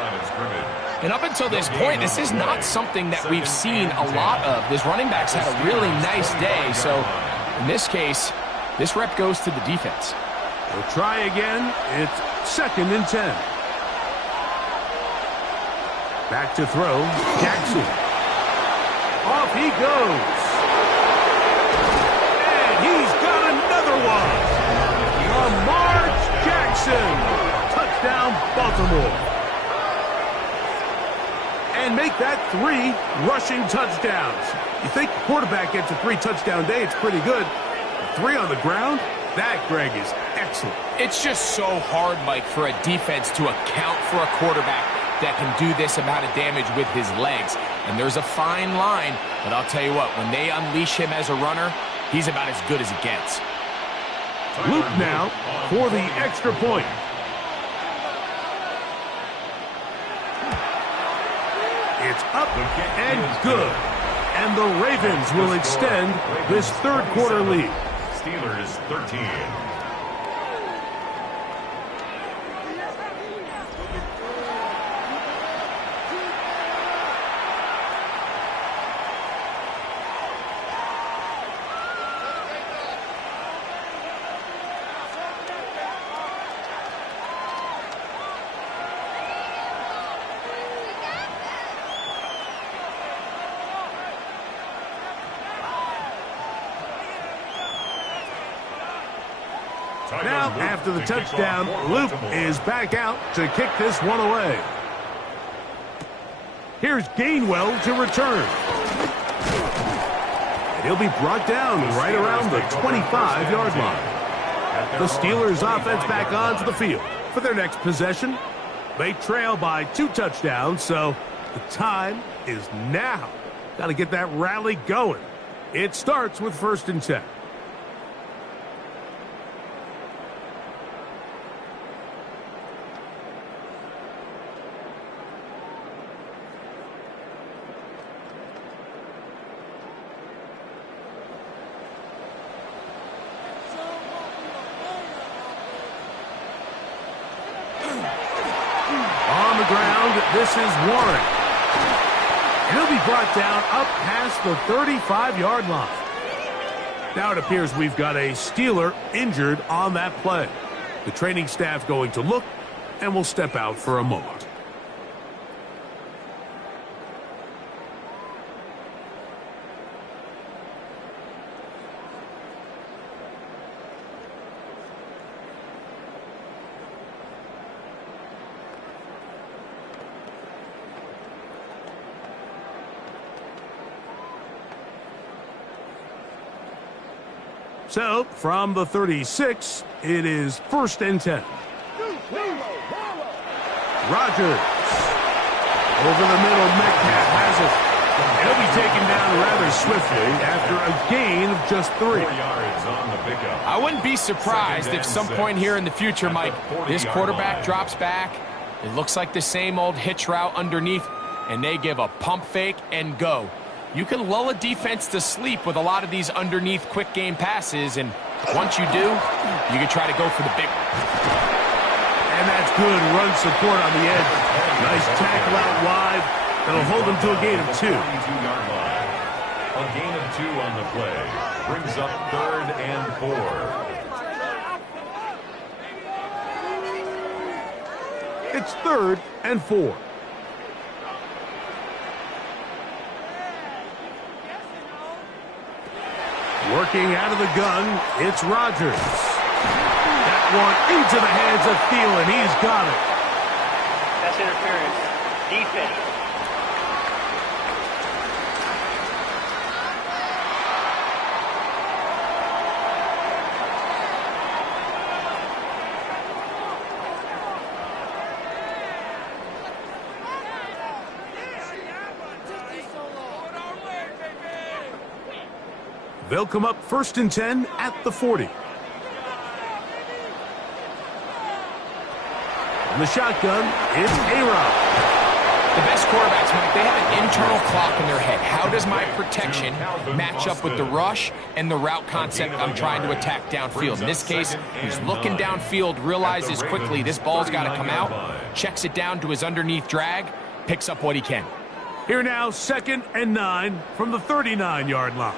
And up until this point, this is not something that we've seen a lot of. This running back's had a really nice day. So in this case, this rep goes to the defense. We'll try again. It's 2nd and 10. Back to throw. Jackson. Off he goes. And he's got another one. Lamar Jackson. Touchdown, Baltimore. And make that 3 rushing touchdowns. You think the quarterback gets a 3-touchdown day, it's pretty good. 3 on the ground? That, Greg, is excellent. It's just so hard, Mike, for a defense to account for a quarterback that can do this amount of damage with his legs. And there's a fine line, but I'll tell you what, when they unleash him as a runner, he's about as good as it gets. Luke now for the extra point. It's up and good. And the Ravens will extend this third quarter lead. Steelers 13. Now, after the touchdown, Luke is back out to kick this one away. Here's Gainwell to return. And he'll be brought down right around the 25-yard line. The Steelers' offense back onto the field for their next possession. They trail by 2 touchdowns, so the time is now. Got to get that rally going. It starts with 1st and 10. This is Warren. He'll be brought down up past the 35-yard line. Now it appears we've got a Steeler injured on that play. The training staff going to look, and will step out for a moment. So, from the 36, it is 1st and 10. Rodgers. Over the middle, Metcalf has it. He'll be taken down rather swiftly after a gain of just 3. 4 yards on the pickup. I wouldn't be surprised if some point here in the future, Mike, this quarterback drops back. It looks like the same old hitch route underneath, and they give a pump fake and go. You can lull a defense to sleep with a lot of these underneath quick game passes, and once you do, you can try to go for the big one. And that's good run support on the edge. Nice tackle out wide. That'll hold them to a gain of 2. 22-yard line. A gain of 2 on the play. Brings up 3rd and 4. It's 3rd and 4. Working out of the gun, it's Rodgers. That one into the hands of Thielen. He's got it. That's interference. Defense. They'll come up 1st and 10 at the 40. On the shotgun, it's A-Rod. The best quarterbacks, Mike, they have an internal clock in their head. How does my protection match up with the rush and the route concept I'm trying to attack downfield? In this case, he's looking downfield, realizes quickly this ball's got to come out, checks it down to his underneath drag, picks up what he can. Here now, 2nd and 9 from the 39-yard line.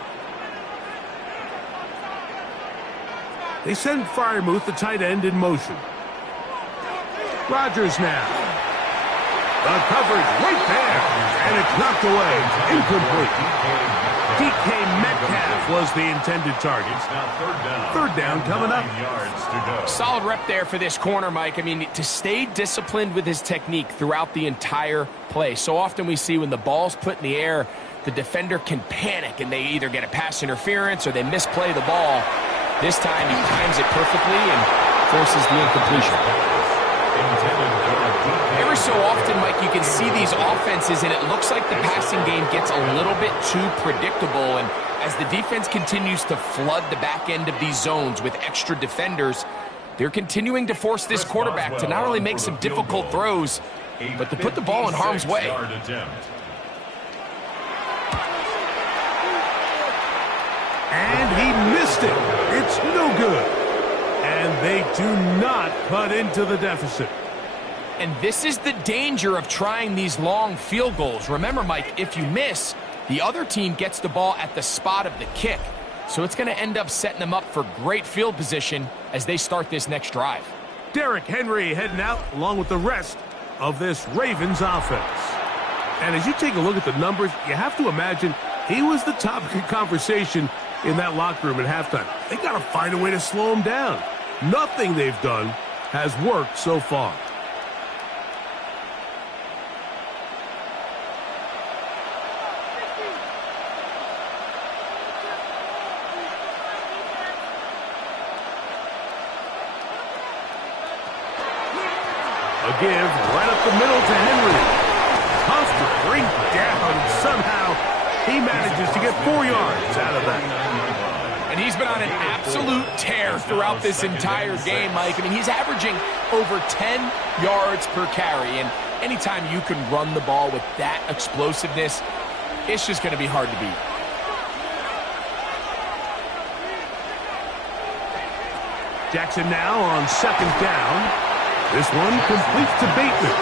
They send Freiermuth, the tight end, in motion. Rodgers now. The coverage right there. And it's knocked away. Incomplete. DK Metcalf was the intended target. Third down coming up. Solid rep there for this corner, Mike. I mean, to stay disciplined with his technique throughout the entire play. So often we see when the ball's put in the air, the defender can panic and they either get a pass interference or they misplay the ball. This time he times it perfectly and forces the incompletion. Every so often, Mike, you can see these offenses and it looks like the passing game gets a little bit too predictable. And as the defense continues to flood the back end of these zones with extra defenders, they're continuing to force this quarterback to not only make some difficult throws, but to put the ball in harm's way. And he missed it. It's no good. And they do not cut into the deficit. And this is the danger of trying these long field goals. Remember, Mike, if you miss, the other team gets the ball at the spot of the kick. So it's going to end up setting them up for great field position as they start this next drive. Derrick Henry heading out along with the rest of this Ravens offense. And as you take a look at the numbers, you have to imagine he was the topic of conversation in that locker room at halftime. They got to find a way to slow him down. Nothing they've done has worked so far. A give right up the middle to Henry. Tough to bring down. Somehow he manages to get 4 yards out of that. And he's been on an absolute tear throughout this entire game, Mike. I mean, he's averaging over 10 yards per carry. And anytime you can run the ball with that explosiveness, it's just going to be hard to beat. Jackson now on 2nd down. This one completes to Bateman.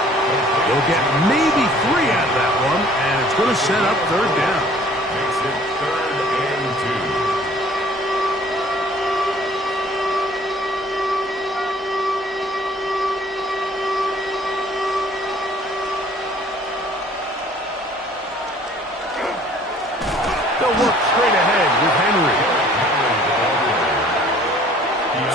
They'll get maybe 3 out of that one, and it's going to set up 3rd down. Makes it 3rd and 2. They'll work straight ahead with Henry.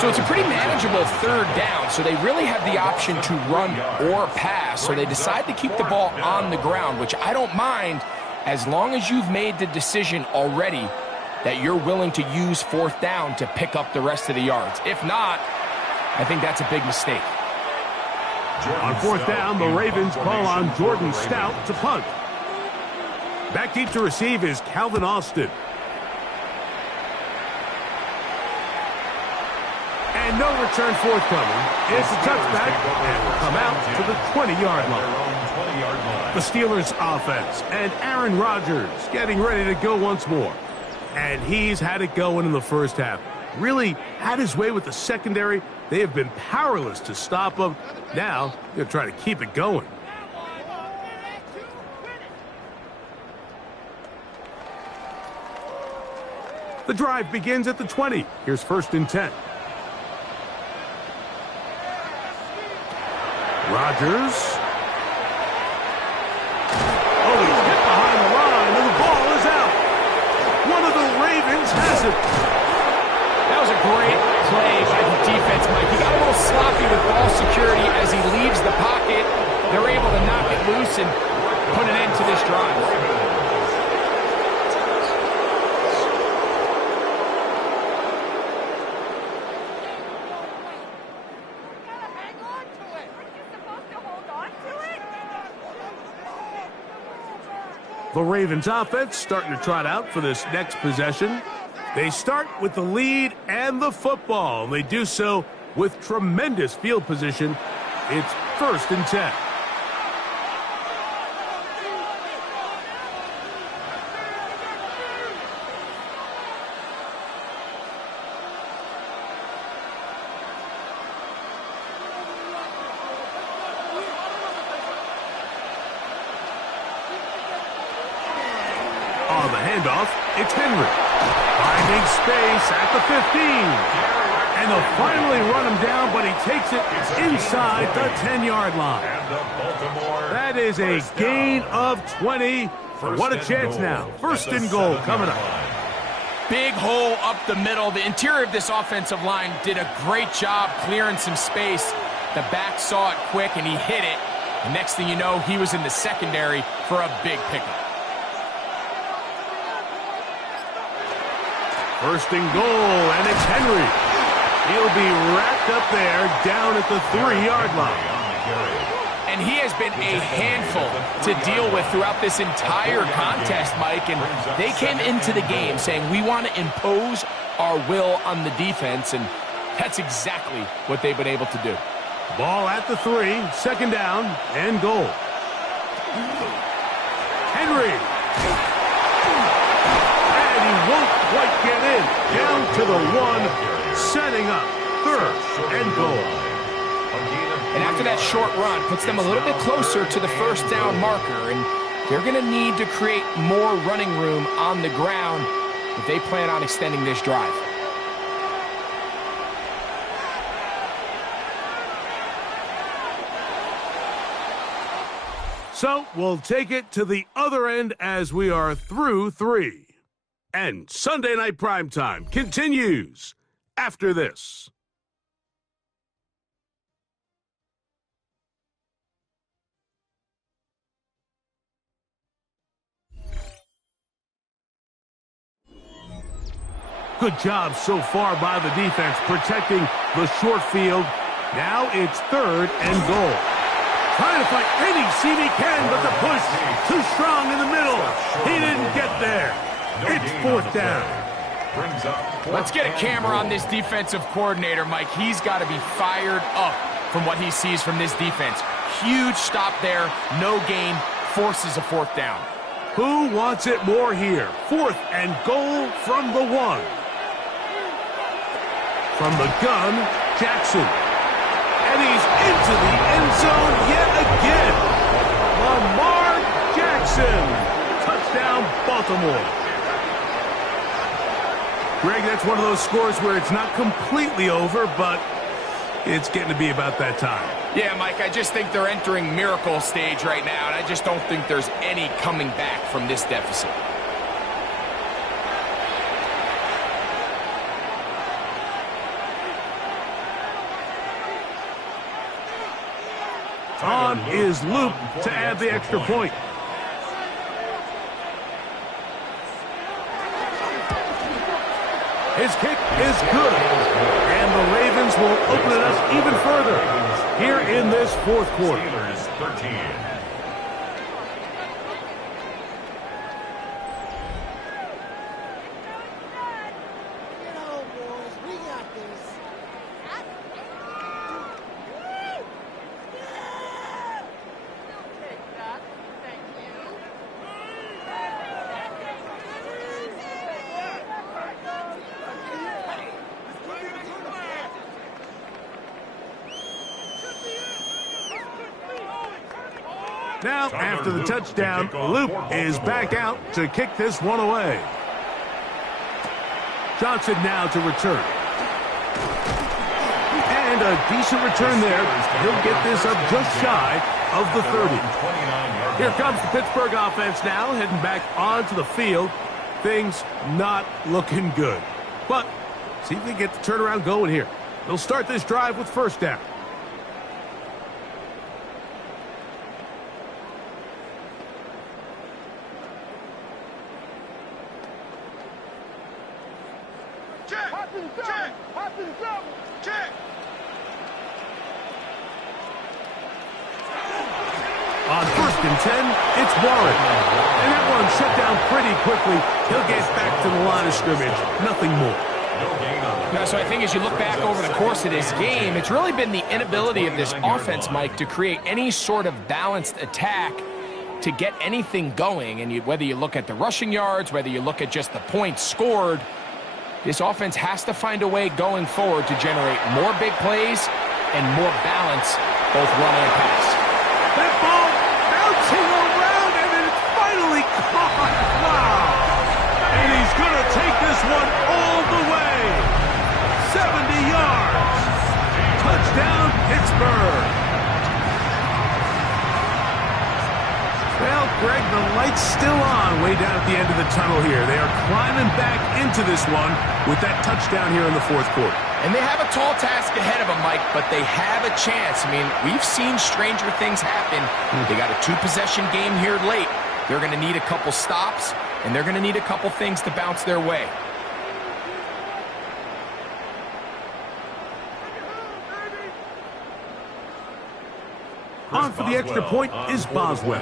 So it's a pretty manageable 3rd down, so they really have the option to run or pass, so they decide to keep the ball on the ground, which I don't mind as long as you've made the decision already that you're willing to use 4th down to pick up the rest of the yards. If not, I think that's a big mistake. On 4th down, the Ravens call on Jordan Stout to punt. Back deep to receive is Calvin Austin. And no return forthcoming. It's a touchback and will come out to the 20-yard line. The Steelers offense and Aaron Rodgers getting ready to go once more. And he's had it going in the first half. Really had his way with the secondary. They have been powerless to stop him. Now they're trying to keep it going. The drive begins at the 20. Here's 1st and 10. Rodgers. Oh, he's hit behind the line, and the ball is out. One of the Ravens has it. That was a great play by the defense, Mike. He got a little sloppy with ball security as he leaves the pocket. They're able to knock it loose and put an end to this drive. The Ravens offense starting to trot out for this next possession. They start with the lead and the football, and they do so with tremendous field position. It's 1st and 10. On the handoff, it's Henry. Finding space at the 15. And they'll finally run him down, but he takes it inside the 10-yard line. That is a gain of 20. What a chance now. 1st and goal coming up. Big hole up the middle. The interior of this offensive line did a great job clearing some space. The back saw it quick, and he hit it. The next thing you know, he was in the secondary for a big pickup. 1st and goal, and it's Henry. He'll be wrapped up there down at the 3-yard line. And he has been a handful to deal with throughout this entire contest, Mike. And they came into the game saying, we want to impose our will on the defense, and that's exactly what they've been able to do. Ball at the 3, 2nd down, and goal. Henry. He won't quite get in. Down to the 1, setting up 3rd and goal. And after that short run, puts them a little bit closer to the 1st down marker, and they're going to need to create more running room on the ground if they plan on extending this drive. So we'll take it to the other end as we are through 3. And Sunday Night Primetime continues after this. Good job so far by the defense protecting the short field. Now it's 3rd and goal. Trying to find any seam he can, but the push too strong in the middle. He didn't get there. It's 4th down. Let's get a camera on this defensive coordinator, Mike. He's got to be fired up from what he sees from this defense. Huge stop there, no gain, forces a 4th down. Who wants it more here? 4th and goal from the 1. From the gun, Jackson. And he's into the end zone yet again. Lamar Jackson. Touchdown, Baltimore. Greg, that's one of those scores where it's not completely over, but it's getting to be about that time. Yeah, Mike, I just think they're entering miracle stage right now, and I just don't think there's any coming back from this deficit. On is Luke to add the extra point. His kick is good, and the Ravens will open it up even further here in this 4th quarter. Steelers 13. Now, after the touchdown, Luke is back out to kick this one away. Johnson now to return. And a decent return there. He'll get this up just shy of the 30. Here comes the Pittsburgh offense now, heading back onto the field. Things not looking good. But See if they get the turnaround going here. They'll start this drive with first down. On first and 10, it's Warren. And that one shut down pretty quickly. He'll get back to the line of scrimmage. Nothing more. Yeah, so I think as you look back over the course of this game, it's really been the inability of this offense, Mike, to create any sort of balanced attack to get anything going. And whether you look at the rushing yards, whether you look at just the points scored, this offense has to find a way going forward to generate more big plays and more balance, both run and pass. That ball bouncing around, and it's finally caught. Wow. And he's going to take this one all the way. 70 yards. Touchdown, Pittsburgh. Well, Greg, the light's still on way down at the end of the tunnel here. They are climbing back into this one with that touchdown here in the fourth quarter. And they have a tall task ahead of them, Mike, but they have a chance. I mean, we've seen stranger things happen. They got a two-possession game here late. They're going to need a couple stops, and they're going to need a couple things to bounce their way. On for the extra point is Boswell.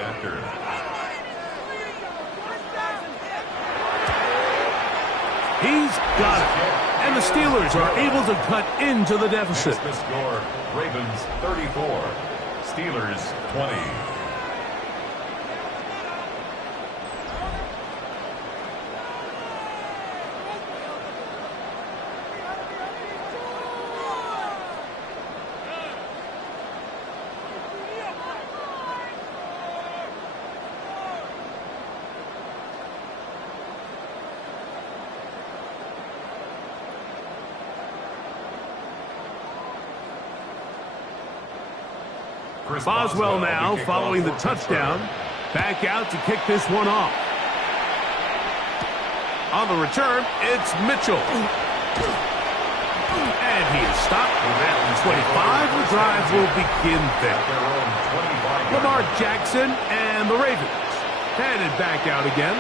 He's got it. And the Steelers are able to cut into the deficit. The score, Ravens 34, Steelers 20. Boswell now following the touchdown. Back out to kick this one off. On the return, it's Mitchell. And he is stopped at the 25. The drive will begin there. Lamar Jackson and the Ravens headed back out again.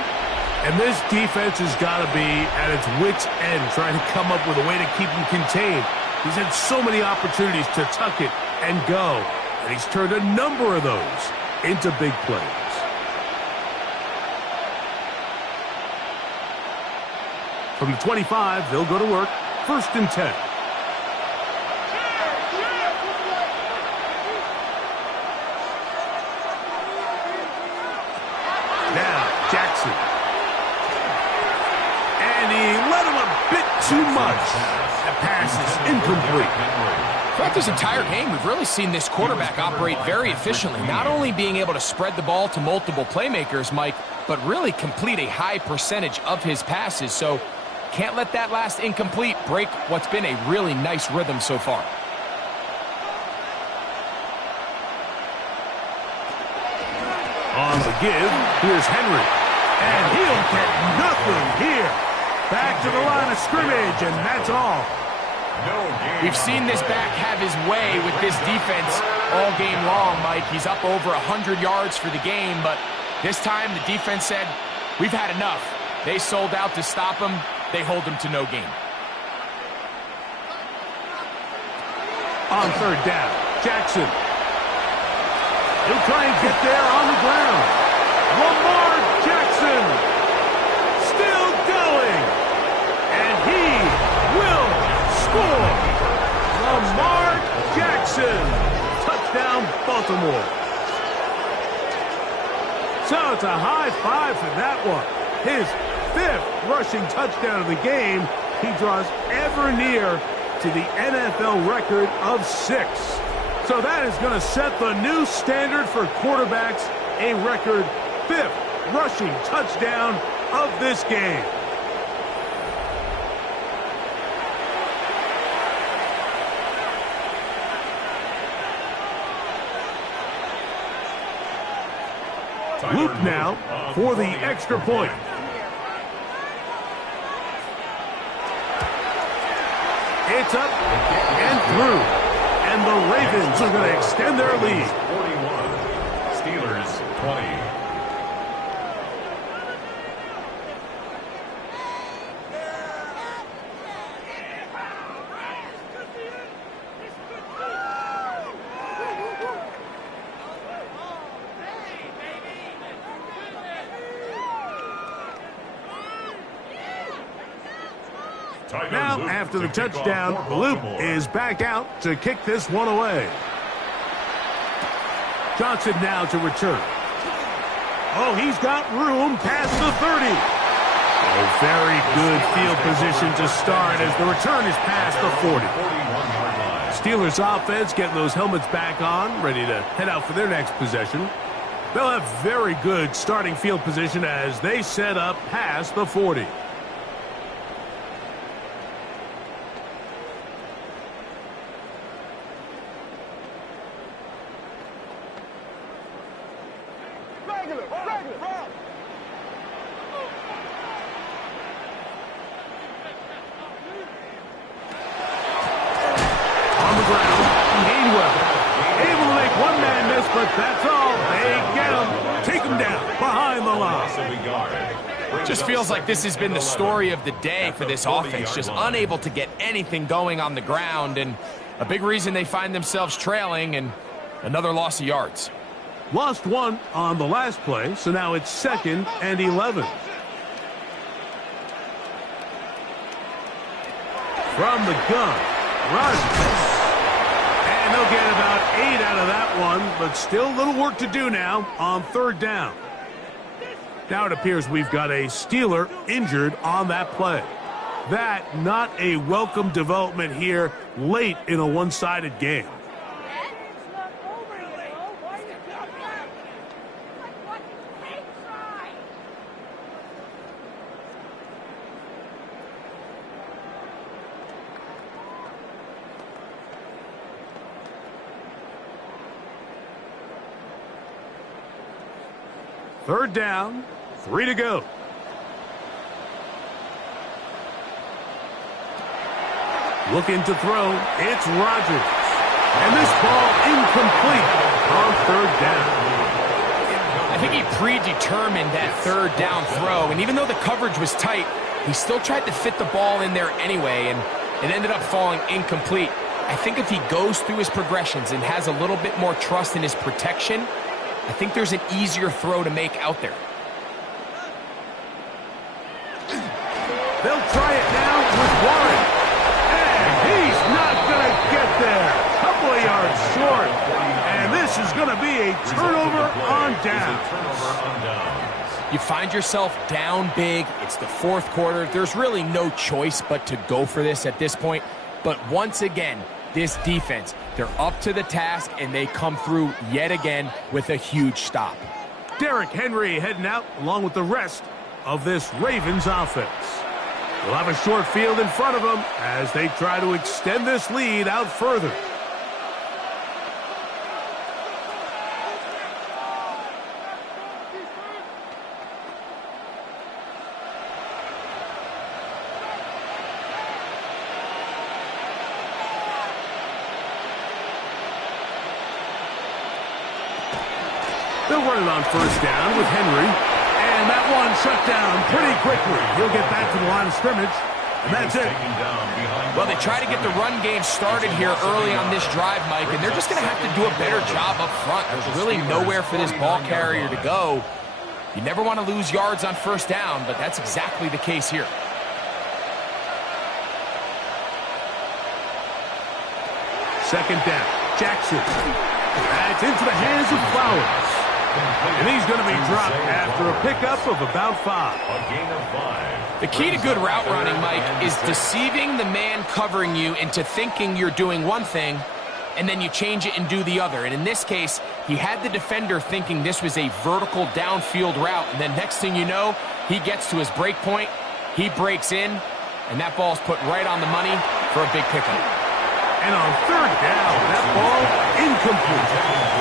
And this defense has got to be at its wits' end, trying to come up with a way to keep him contained. He's had so many opportunities to tuck it and go. And he's turned a number of those into big plays. From the 25, they'll go to work. First and 10. Now, Jackson. And he let him a bit too much. That pass is incomplete. Throughout this entire game, we've really seen this quarterback operate very efficiently, not only being able to spread the ball to multiple playmakers, Mike, but really complete a high percentage of his passes. So can't let that last incomplete break what's been a really nice rhythm so far. On the give, here's Henry. And he'll get nothing here. Back to the line of scrimmage, and that's all. We've seen this back have his way with this defense all game long, Mike. He's up over 100 yards for the game, but this time the defense said, we've had enough. They sold out to stop him. They hold him to no gain. On third down, Jackson. He'll try and get there on the ground. Lamar Jackson still going. And he will score. Lamar Jackson. Touchdown, Baltimore. So it's a high five for that one. His 5th rushing touchdown of the game. He draws ever near to the NFL record of 6. So that is going to set the new standard for quarterbacks, a record 5th rushing touchdown of this game. Luke now for the extra point. It's up and through. And the Ravens are going to extend their lead. 41. Steelers 20. Now, after the touchdown, Loop is back out to kick this one away. Johnson now to return. Oh, he's got room past the 30. Oh, very good field position to start as the return is past the 40. Steelers offense getting those helmets back on, ready to head out for their next possession. They'll have very good starting field position as they set up past the 40. Just feels like this has been the story of the day for this offense, just unable to get anything going on the ground, and a big reason they find themselves trailing and another loss of yards. Lost one on the last play, so now it's 2nd and 11. From the gun, Rodgers. And they'll get about 8 out of that one, but still a little work to do now on 3rd down. Now it appears we've got a Steeler injured on that play. That not a welcome development here late in a one-sided game. Third down, 3 to go. Looking to throw, it's Rodgers. And this ball incomplete on 3rd down. I think he predetermined that 3rd down throw, and even though the coverage was tight, he still tried to fit the ball in there anyway, and it ended up falling incomplete. I think if he goes through his progressions and has a little bit more trust in his protection, I think there's an easier throw to make out there. They'll try it now with Warren. And he's not going to get there. Couple of yards short. And this is going to be a turnover on downs. You find yourself down big. It's the 4th quarter. There's really no choice but to go for this at this point. But once again, this defense, they're up to the task, and they come through yet again with a huge stop. Derrick Henry heading out along with the rest of this Ravens offense. They'll have a short field in front of them as they try to extend this lead out further. They'll run it on 1st down with Henry. And that one shut down pretty quickly. He'll get back to the line of scrimmage. And that's it. Well, they try to get the run game started here early on this drive, Mike, and they're just going to have to do a better job up front. There's really nowhere for this ball carrier to go. You never want to lose yards on 1st down, but that's exactly the case here. Second down. Jackson. That's into the hands of Flowers. And he's going to be dropped after a pickup of about 5. A gain of 5. The key to good route running, Mike, is deceiving the man covering you into thinking you're doing one thing, and then you change it and do the other. And in this case, he had the defender thinking this was a vertical downfield route, and then next thing you know, he gets to his break point, he breaks in, and that ball's put right on the money for a big pickup. And on 3rd down, that ball incomplete.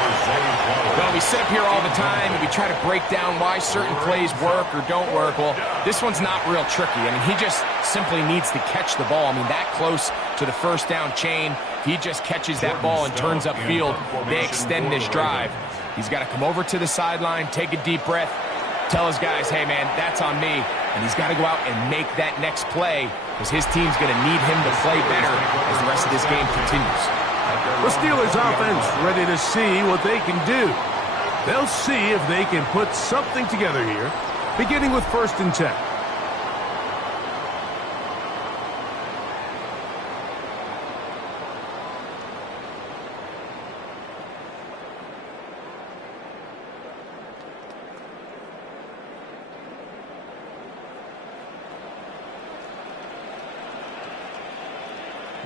The we sit up here all the time and we try to break down why certain plays work or don't work. Well, this one's not real tricky. I mean, he just simply needs to catch the ball. I mean, that close to the first down chain, if he just catches that ball and turns upfield, they extend this drive. He's got to come over to the sideline, take a deep breath, tell his guys, hey, man, that's on me. And he's got to go out and make that next play because his team's going to need him to play better as the rest of this game continues. The Steelers offense ready to see what they can do. They'll see if they can put something together here, beginning with 1st and 10.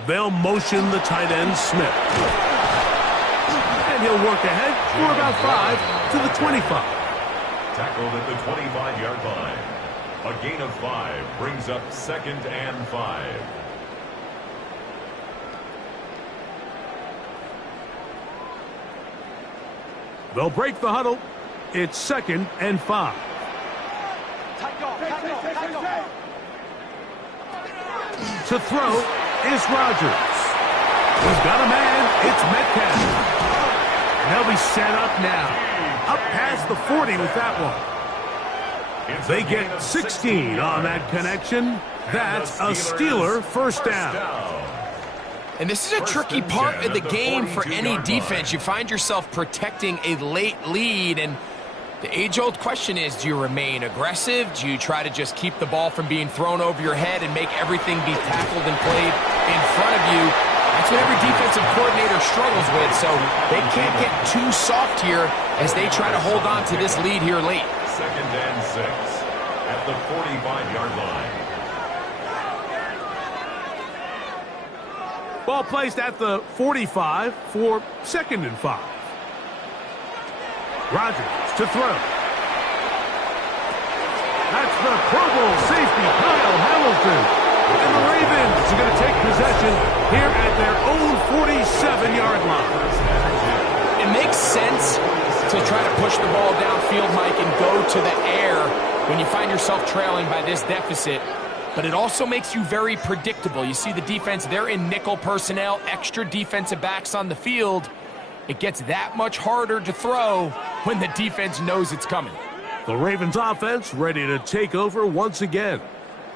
They'll motion the tight end, Smith. And he'll work ahead for about 5 to the 25. Tackled at the 25-yard line. A gain of 5 brings up 2nd and 5. They'll break the huddle. It's 2nd and 5. To throw is Rodgers. He's got a man. It's Metcalf. And they'll be set up now. Up past the 40 with that one. They get 16 on that connection. That's a Steeler first down. And this is a tricky part of the game for any defense. You find yourself protecting a late lead, and the age-old question is, do you remain aggressive? Do you try to just keep the ball from being thrown over your head and make everything be tackled and played in front of you? That's what every defensive coordinator struggles with, so they can't get too soft here as they try to hold on to this lead here late. 2nd and 6 at the 45-yard line. Ball placed at the 45 for 2nd and 5. Rodgers to throw. That's the Pro Bowl safety, Kyle Hamilton. And the Ravens are going to take possession here at their own 47-yard line. It makes sense to try to push the ball downfield, Mike, and go to the air when you find yourself trailing by this deficit. But it also makes you very predictable. You see the defense, they're in nickel personnel, extra defensive backs on the field. It gets that much harder to throw when the defense knows it's coming. The Ravens offense ready to take over once again.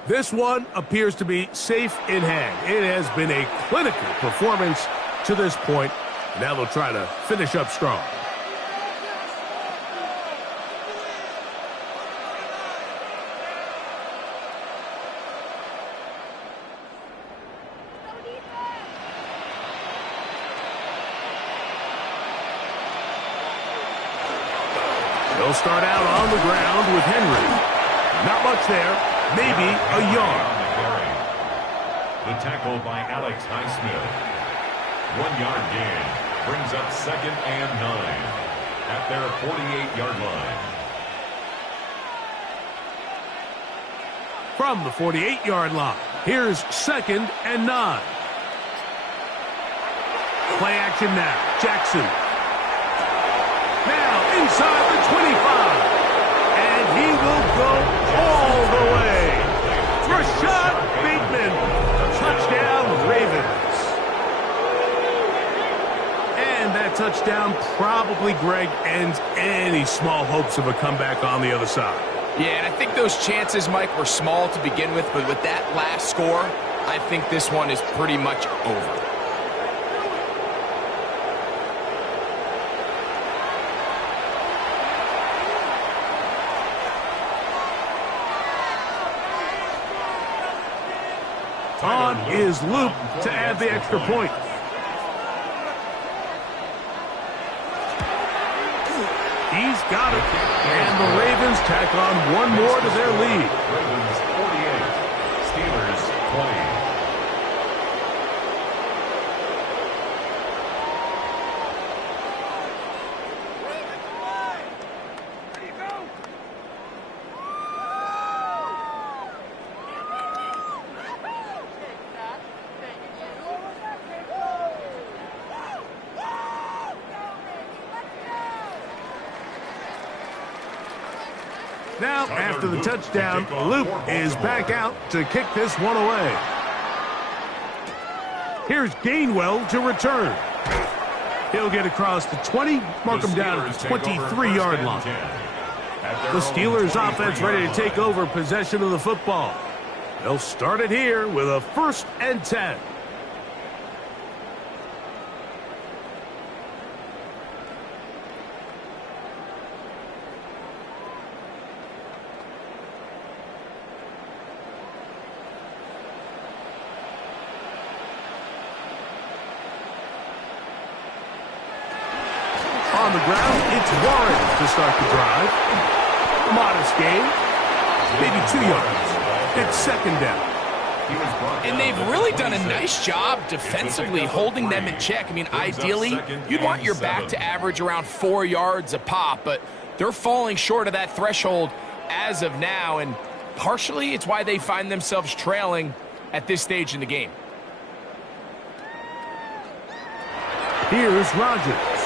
This one appears to be safe in hand. It has been a clinical performance to this point. Now they'll try to finish up strong. They'll start out on the ground with Henry. Not much there. Maybe a yard. The tackle by Alex Highsmith. 1-yard gain brings up 2nd and 9 at their 48-yard line. From the 48-yard line, here's 2nd and 9. Play action now. Jackson. Now inside the 25. And he will go all the way. Rashad Bateman. Touchdown, Ravens. And that touchdown probably, Greg, ends any small hopes of a comeback on the other side. Yeah, and I think those chances, Mike, were small to begin with, but with that last score, I think this one is pretty much over. On is Luke to add the extra point. He's got it. And the Ravens tack on one more to their lead. Ravens 48, Steelers 20. Now, after the touchdown, Luke is back out to kick this one away. Here's Gainwell to return. He'll get across the 20, mark him down at the 23-yard line. The Steelers offense ready to take over possession of the football. They'll start it here with a 1st and 10. On the ground, it's Warren to start the drive. A modest gain, maybe 2 yards. It's 2nd down. And they've really done a nice job defensively holding them in check. I mean, ideally, you'd want your back to average around 4 yards a pop, but they're falling short of that threshold as of now, and partially it's why they find themselves trailing at this stage in the game. Here's Rodgers.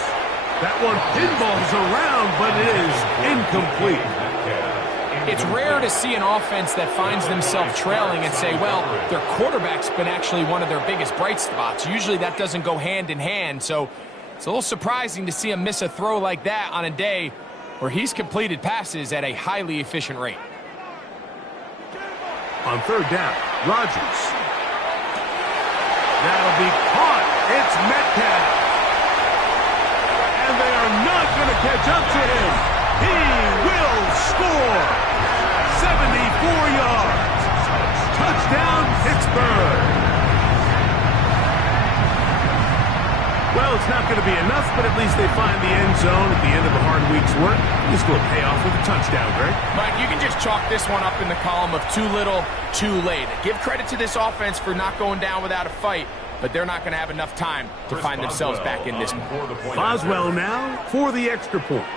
That one pinballs around, but it is incomplete. It's rare to see an offense that finds themselves trailing and say, well, their quarterback's been actually one of their biggest bright spots. Usually that doesn't go hand in hand, so it's a little surprising to see him miss a throw like that on a day where he's completed passes at a highly efficient rate. On 3rd down, Rodgers. That'll be caught. It's Metcalf. And they are not going to catch up to him. He will score. 74 yards. Touchdown, Pittsburgh. Well, it's not going to be enough, but at least they find the end zone at the end of a hard week's work. This will pay off with a touchdown, Greg. Mike, you can just chalk this one up in the column of too little, too late. Give credit to this offense for not going down without a fight, but they're not going to have enough time to find themselves back in this one. Boswell now for the extra point.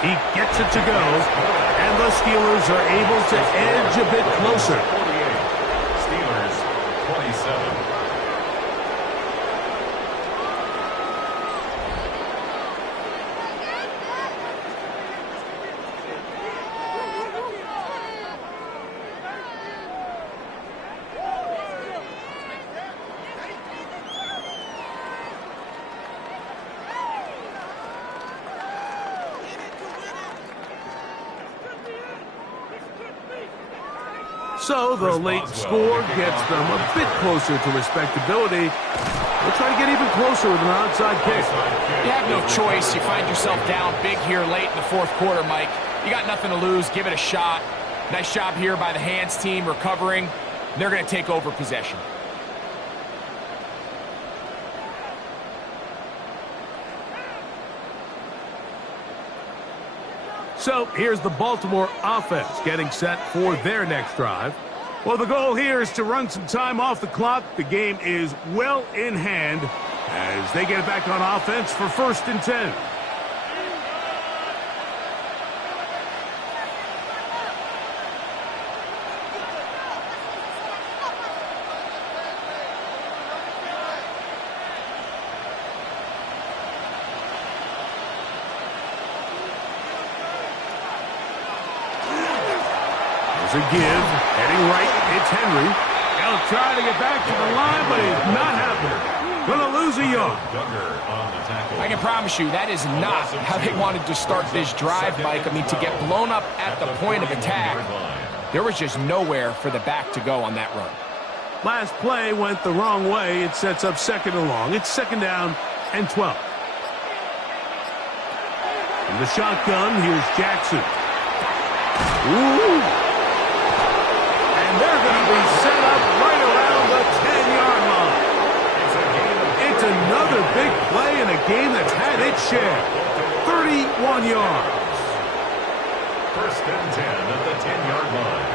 He gets it to go, and the Steelers are able to edge a bit closer. 48. Steelers 27. So the late score gets them a bit closer to respectability. They'll try to get even closer with an onside kick. You have no choice. You find yourself down big here late in the 4th quarter, Mike. You got nothing to lose. Give it a shot. Nice job here by the hands team recovering. They're going to take over possession. So here's the Baltimore offense getting set for their next drive. Well, the goal here is to run some time off the clock. The game is well in hand as they get it back on offense for 1st and 10. A give, heading right, it's Henry. He'll try to get back to the line, but he's not happening. Gonna lose a yard. I can promise you that is not how they wanted to start this drive, Mike. I mean, to get blown up at the point of attack, there was just nowhere for the back to go on that run. Last play went the wrong way. It sets up 2nd and long. It's 2nd down and 12. From the shotgun, here's Jackson. Ooh! And they're going to be set up right around the 10-yard line. It's another big play in a game that's had its share. 31 yards. 1st and 10 at the 10-yard line.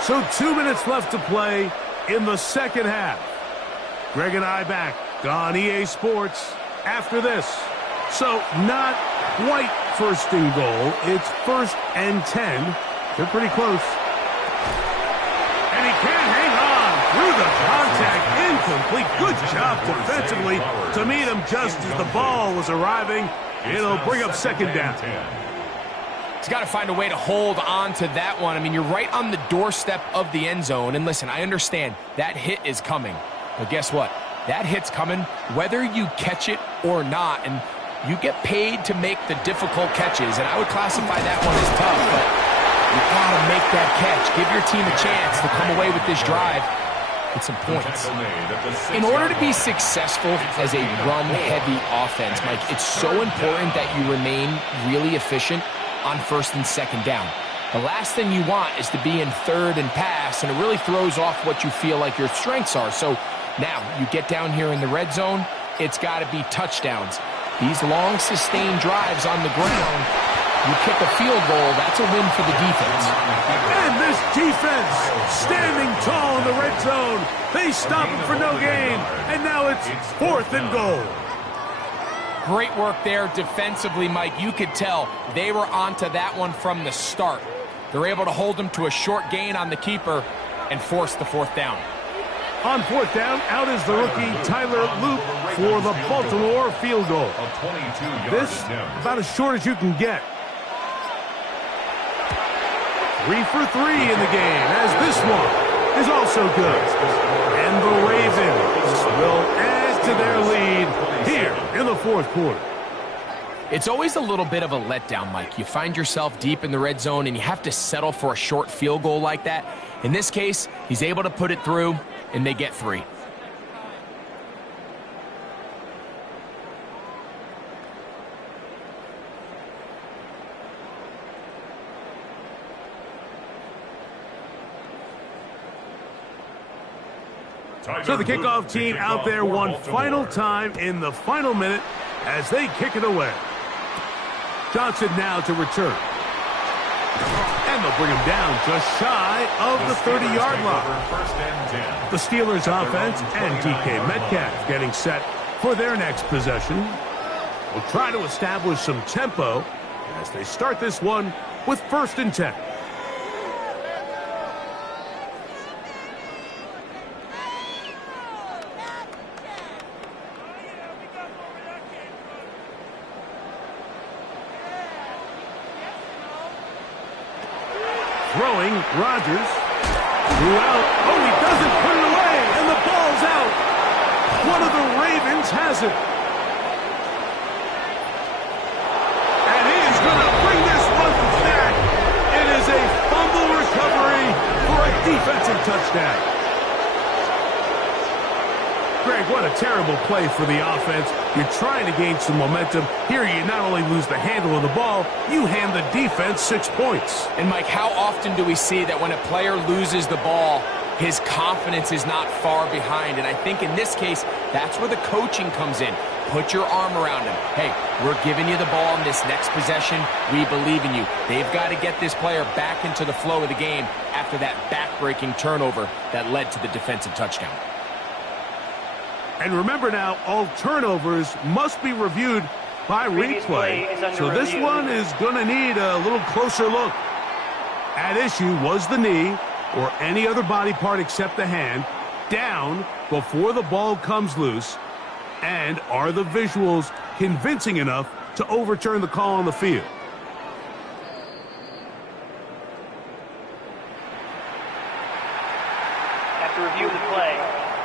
So 2 minutes left to play in the 2nd half. Greg and I back on EA Sports after this. So not quite 1st and goal. It's 1st and 10. They're pretty close. And he can't hang on through the contact incomplete. Good job defensively to meet him just as the ball was arriving. It'll bring up second down. He's got to find a way to hold on to that one. I mean, you're right on the doorstep of the end zone. And listen, I understand that hit is coming. But guess what? That hit's coming whether you catch it or not. And you get paid to make the difficult catches. And I would classify that one as tough. But you got to make that catch. Give your team a chance to come away with this drive with some points. In order to be successful as a run-heavy offense, Mike, it's so important that you remain really efficient on first and second down. The last thing you want is to be in third and pass, and it really throws off what you feel like your strengths are. So now you get down here in the red zone, it's got to be touchdowns. These long sustained drives on the ground, you kick a field goal, that's a win for the defense. And this defense standing tall in the red zone. They stop him for no gain, and now it's 4th and goal. Great work there defensively, Mike. You could tell they were onto that one from the start. They're able to hold them to a short gain on the keeper and force the 4th down. On 4th down, out is the rookie Tyler Loop for the Baltimore field goal. This about as short as you can get. 3 for 3 in the game, as this one is also good. And the Ravens will add to their lead here in the 4th quarter. It's always a little bit of a letdown, Mike. You find yourself deep in the red zone, and you have to settle for a short field goal like that. In this case, he's able to put it through, and they get 3. So the kickoff team out there one final time in the final minute as they kick it away. Johnson now to return. And they'll bring him down just shy of the 30-yard line. The Steelers offense and DK Metcalf getting set for their next possession. Will try to establish some tempo as they start this one with 1st and 10. Throwing, Rodgers. Threw out. Oh, he doesn't put it away, and the ball's out. One of the Ravens has it. And he is going to bring this one back. It is a fumble recovery for a defensive touchdown. Greg, what a terrible play for the offense. You're trying to gain some momentum. Here you not only lose the handle of the ball, you hand the defense 6 points. And, Mike, how often do we see that when a player loses the ball, his confidence is not far behind? And I think in this case, that's where the coaching comes in. Put your arm around him. Hey, we're giving you the ball in this next possession. We believe in you. They've got to get this player back into the flow of the game after that back-breaking turnover that led to the defensive touchdown. And remember now, all turnovers must be reviewed by replay. So this one is going to need a little closer look. At issue was the knee or any other body part except the hand down before the ball comes loose. And are the visuals convincing enough to overturn the call on the field? After review of the play,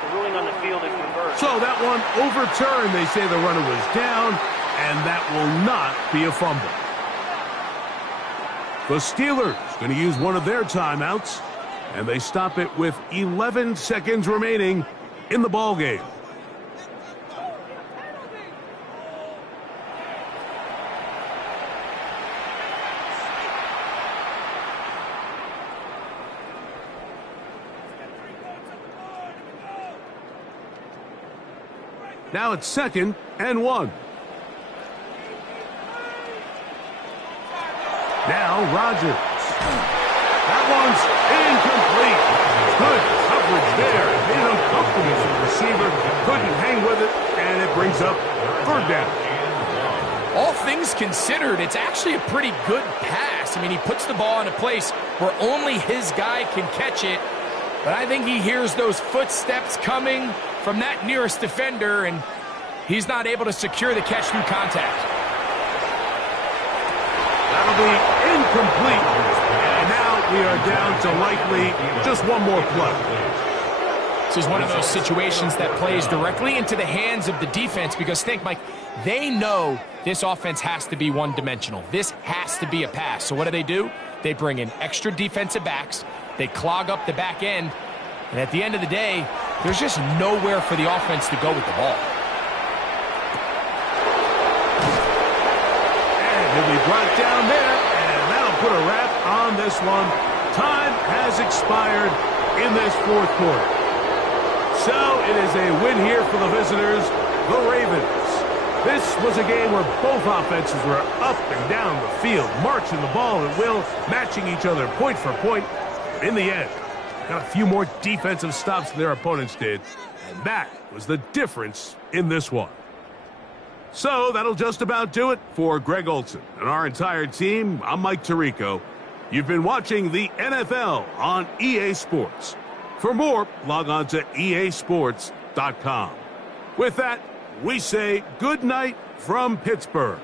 the ruling on the field is reversed. So that one overturned. They say the runner was down, and that will not be a fumble. The Steelers going to use one of their timeouts, and they stop it with 11 seconds remaining in the ball game. Now it's 2nd and 1. Now Rodgers. That one's incomplete. Good coverage there. Made it uncomfortable for the receiver. Couldn't hang with it, and it brings up 3rd down. All things considered, it's actually a pretty good pass. I mean, he puts the ball in a place where only his guy can catch it. But I think he hears those footsteps coming, from that nearest defender, and he's not able to secure the catch through contact. That'll be incomplete. And now we are down to likely just one more play. This is one of those situations that plays directly into the hands of the defense because think, Mike, they know this offense has to be one-dimensional. This has to be a pass. So what do? They bring in extra defensive backs. They clog up the back end. And at the end of the day, there's just nowhere for the offense to go with the ball. And he'll be brought down there, and that'll put a wrap on this one. Time has expired in this fourth quarter. So it is a win here for the visitors, the Ravens. This was a game where both offenses were up and down the field, marching the ball at will, matching each other point for point. In the end, got a few more defensive stops than their opponents did, and that was the difference in this one. So that'll just about do it for Greg Olson and our entire team. I'm Mike Tirico. You've been watching the NFL on EA Sports. For more, log on to easports.com. With that, we say good night from Pittsburgh.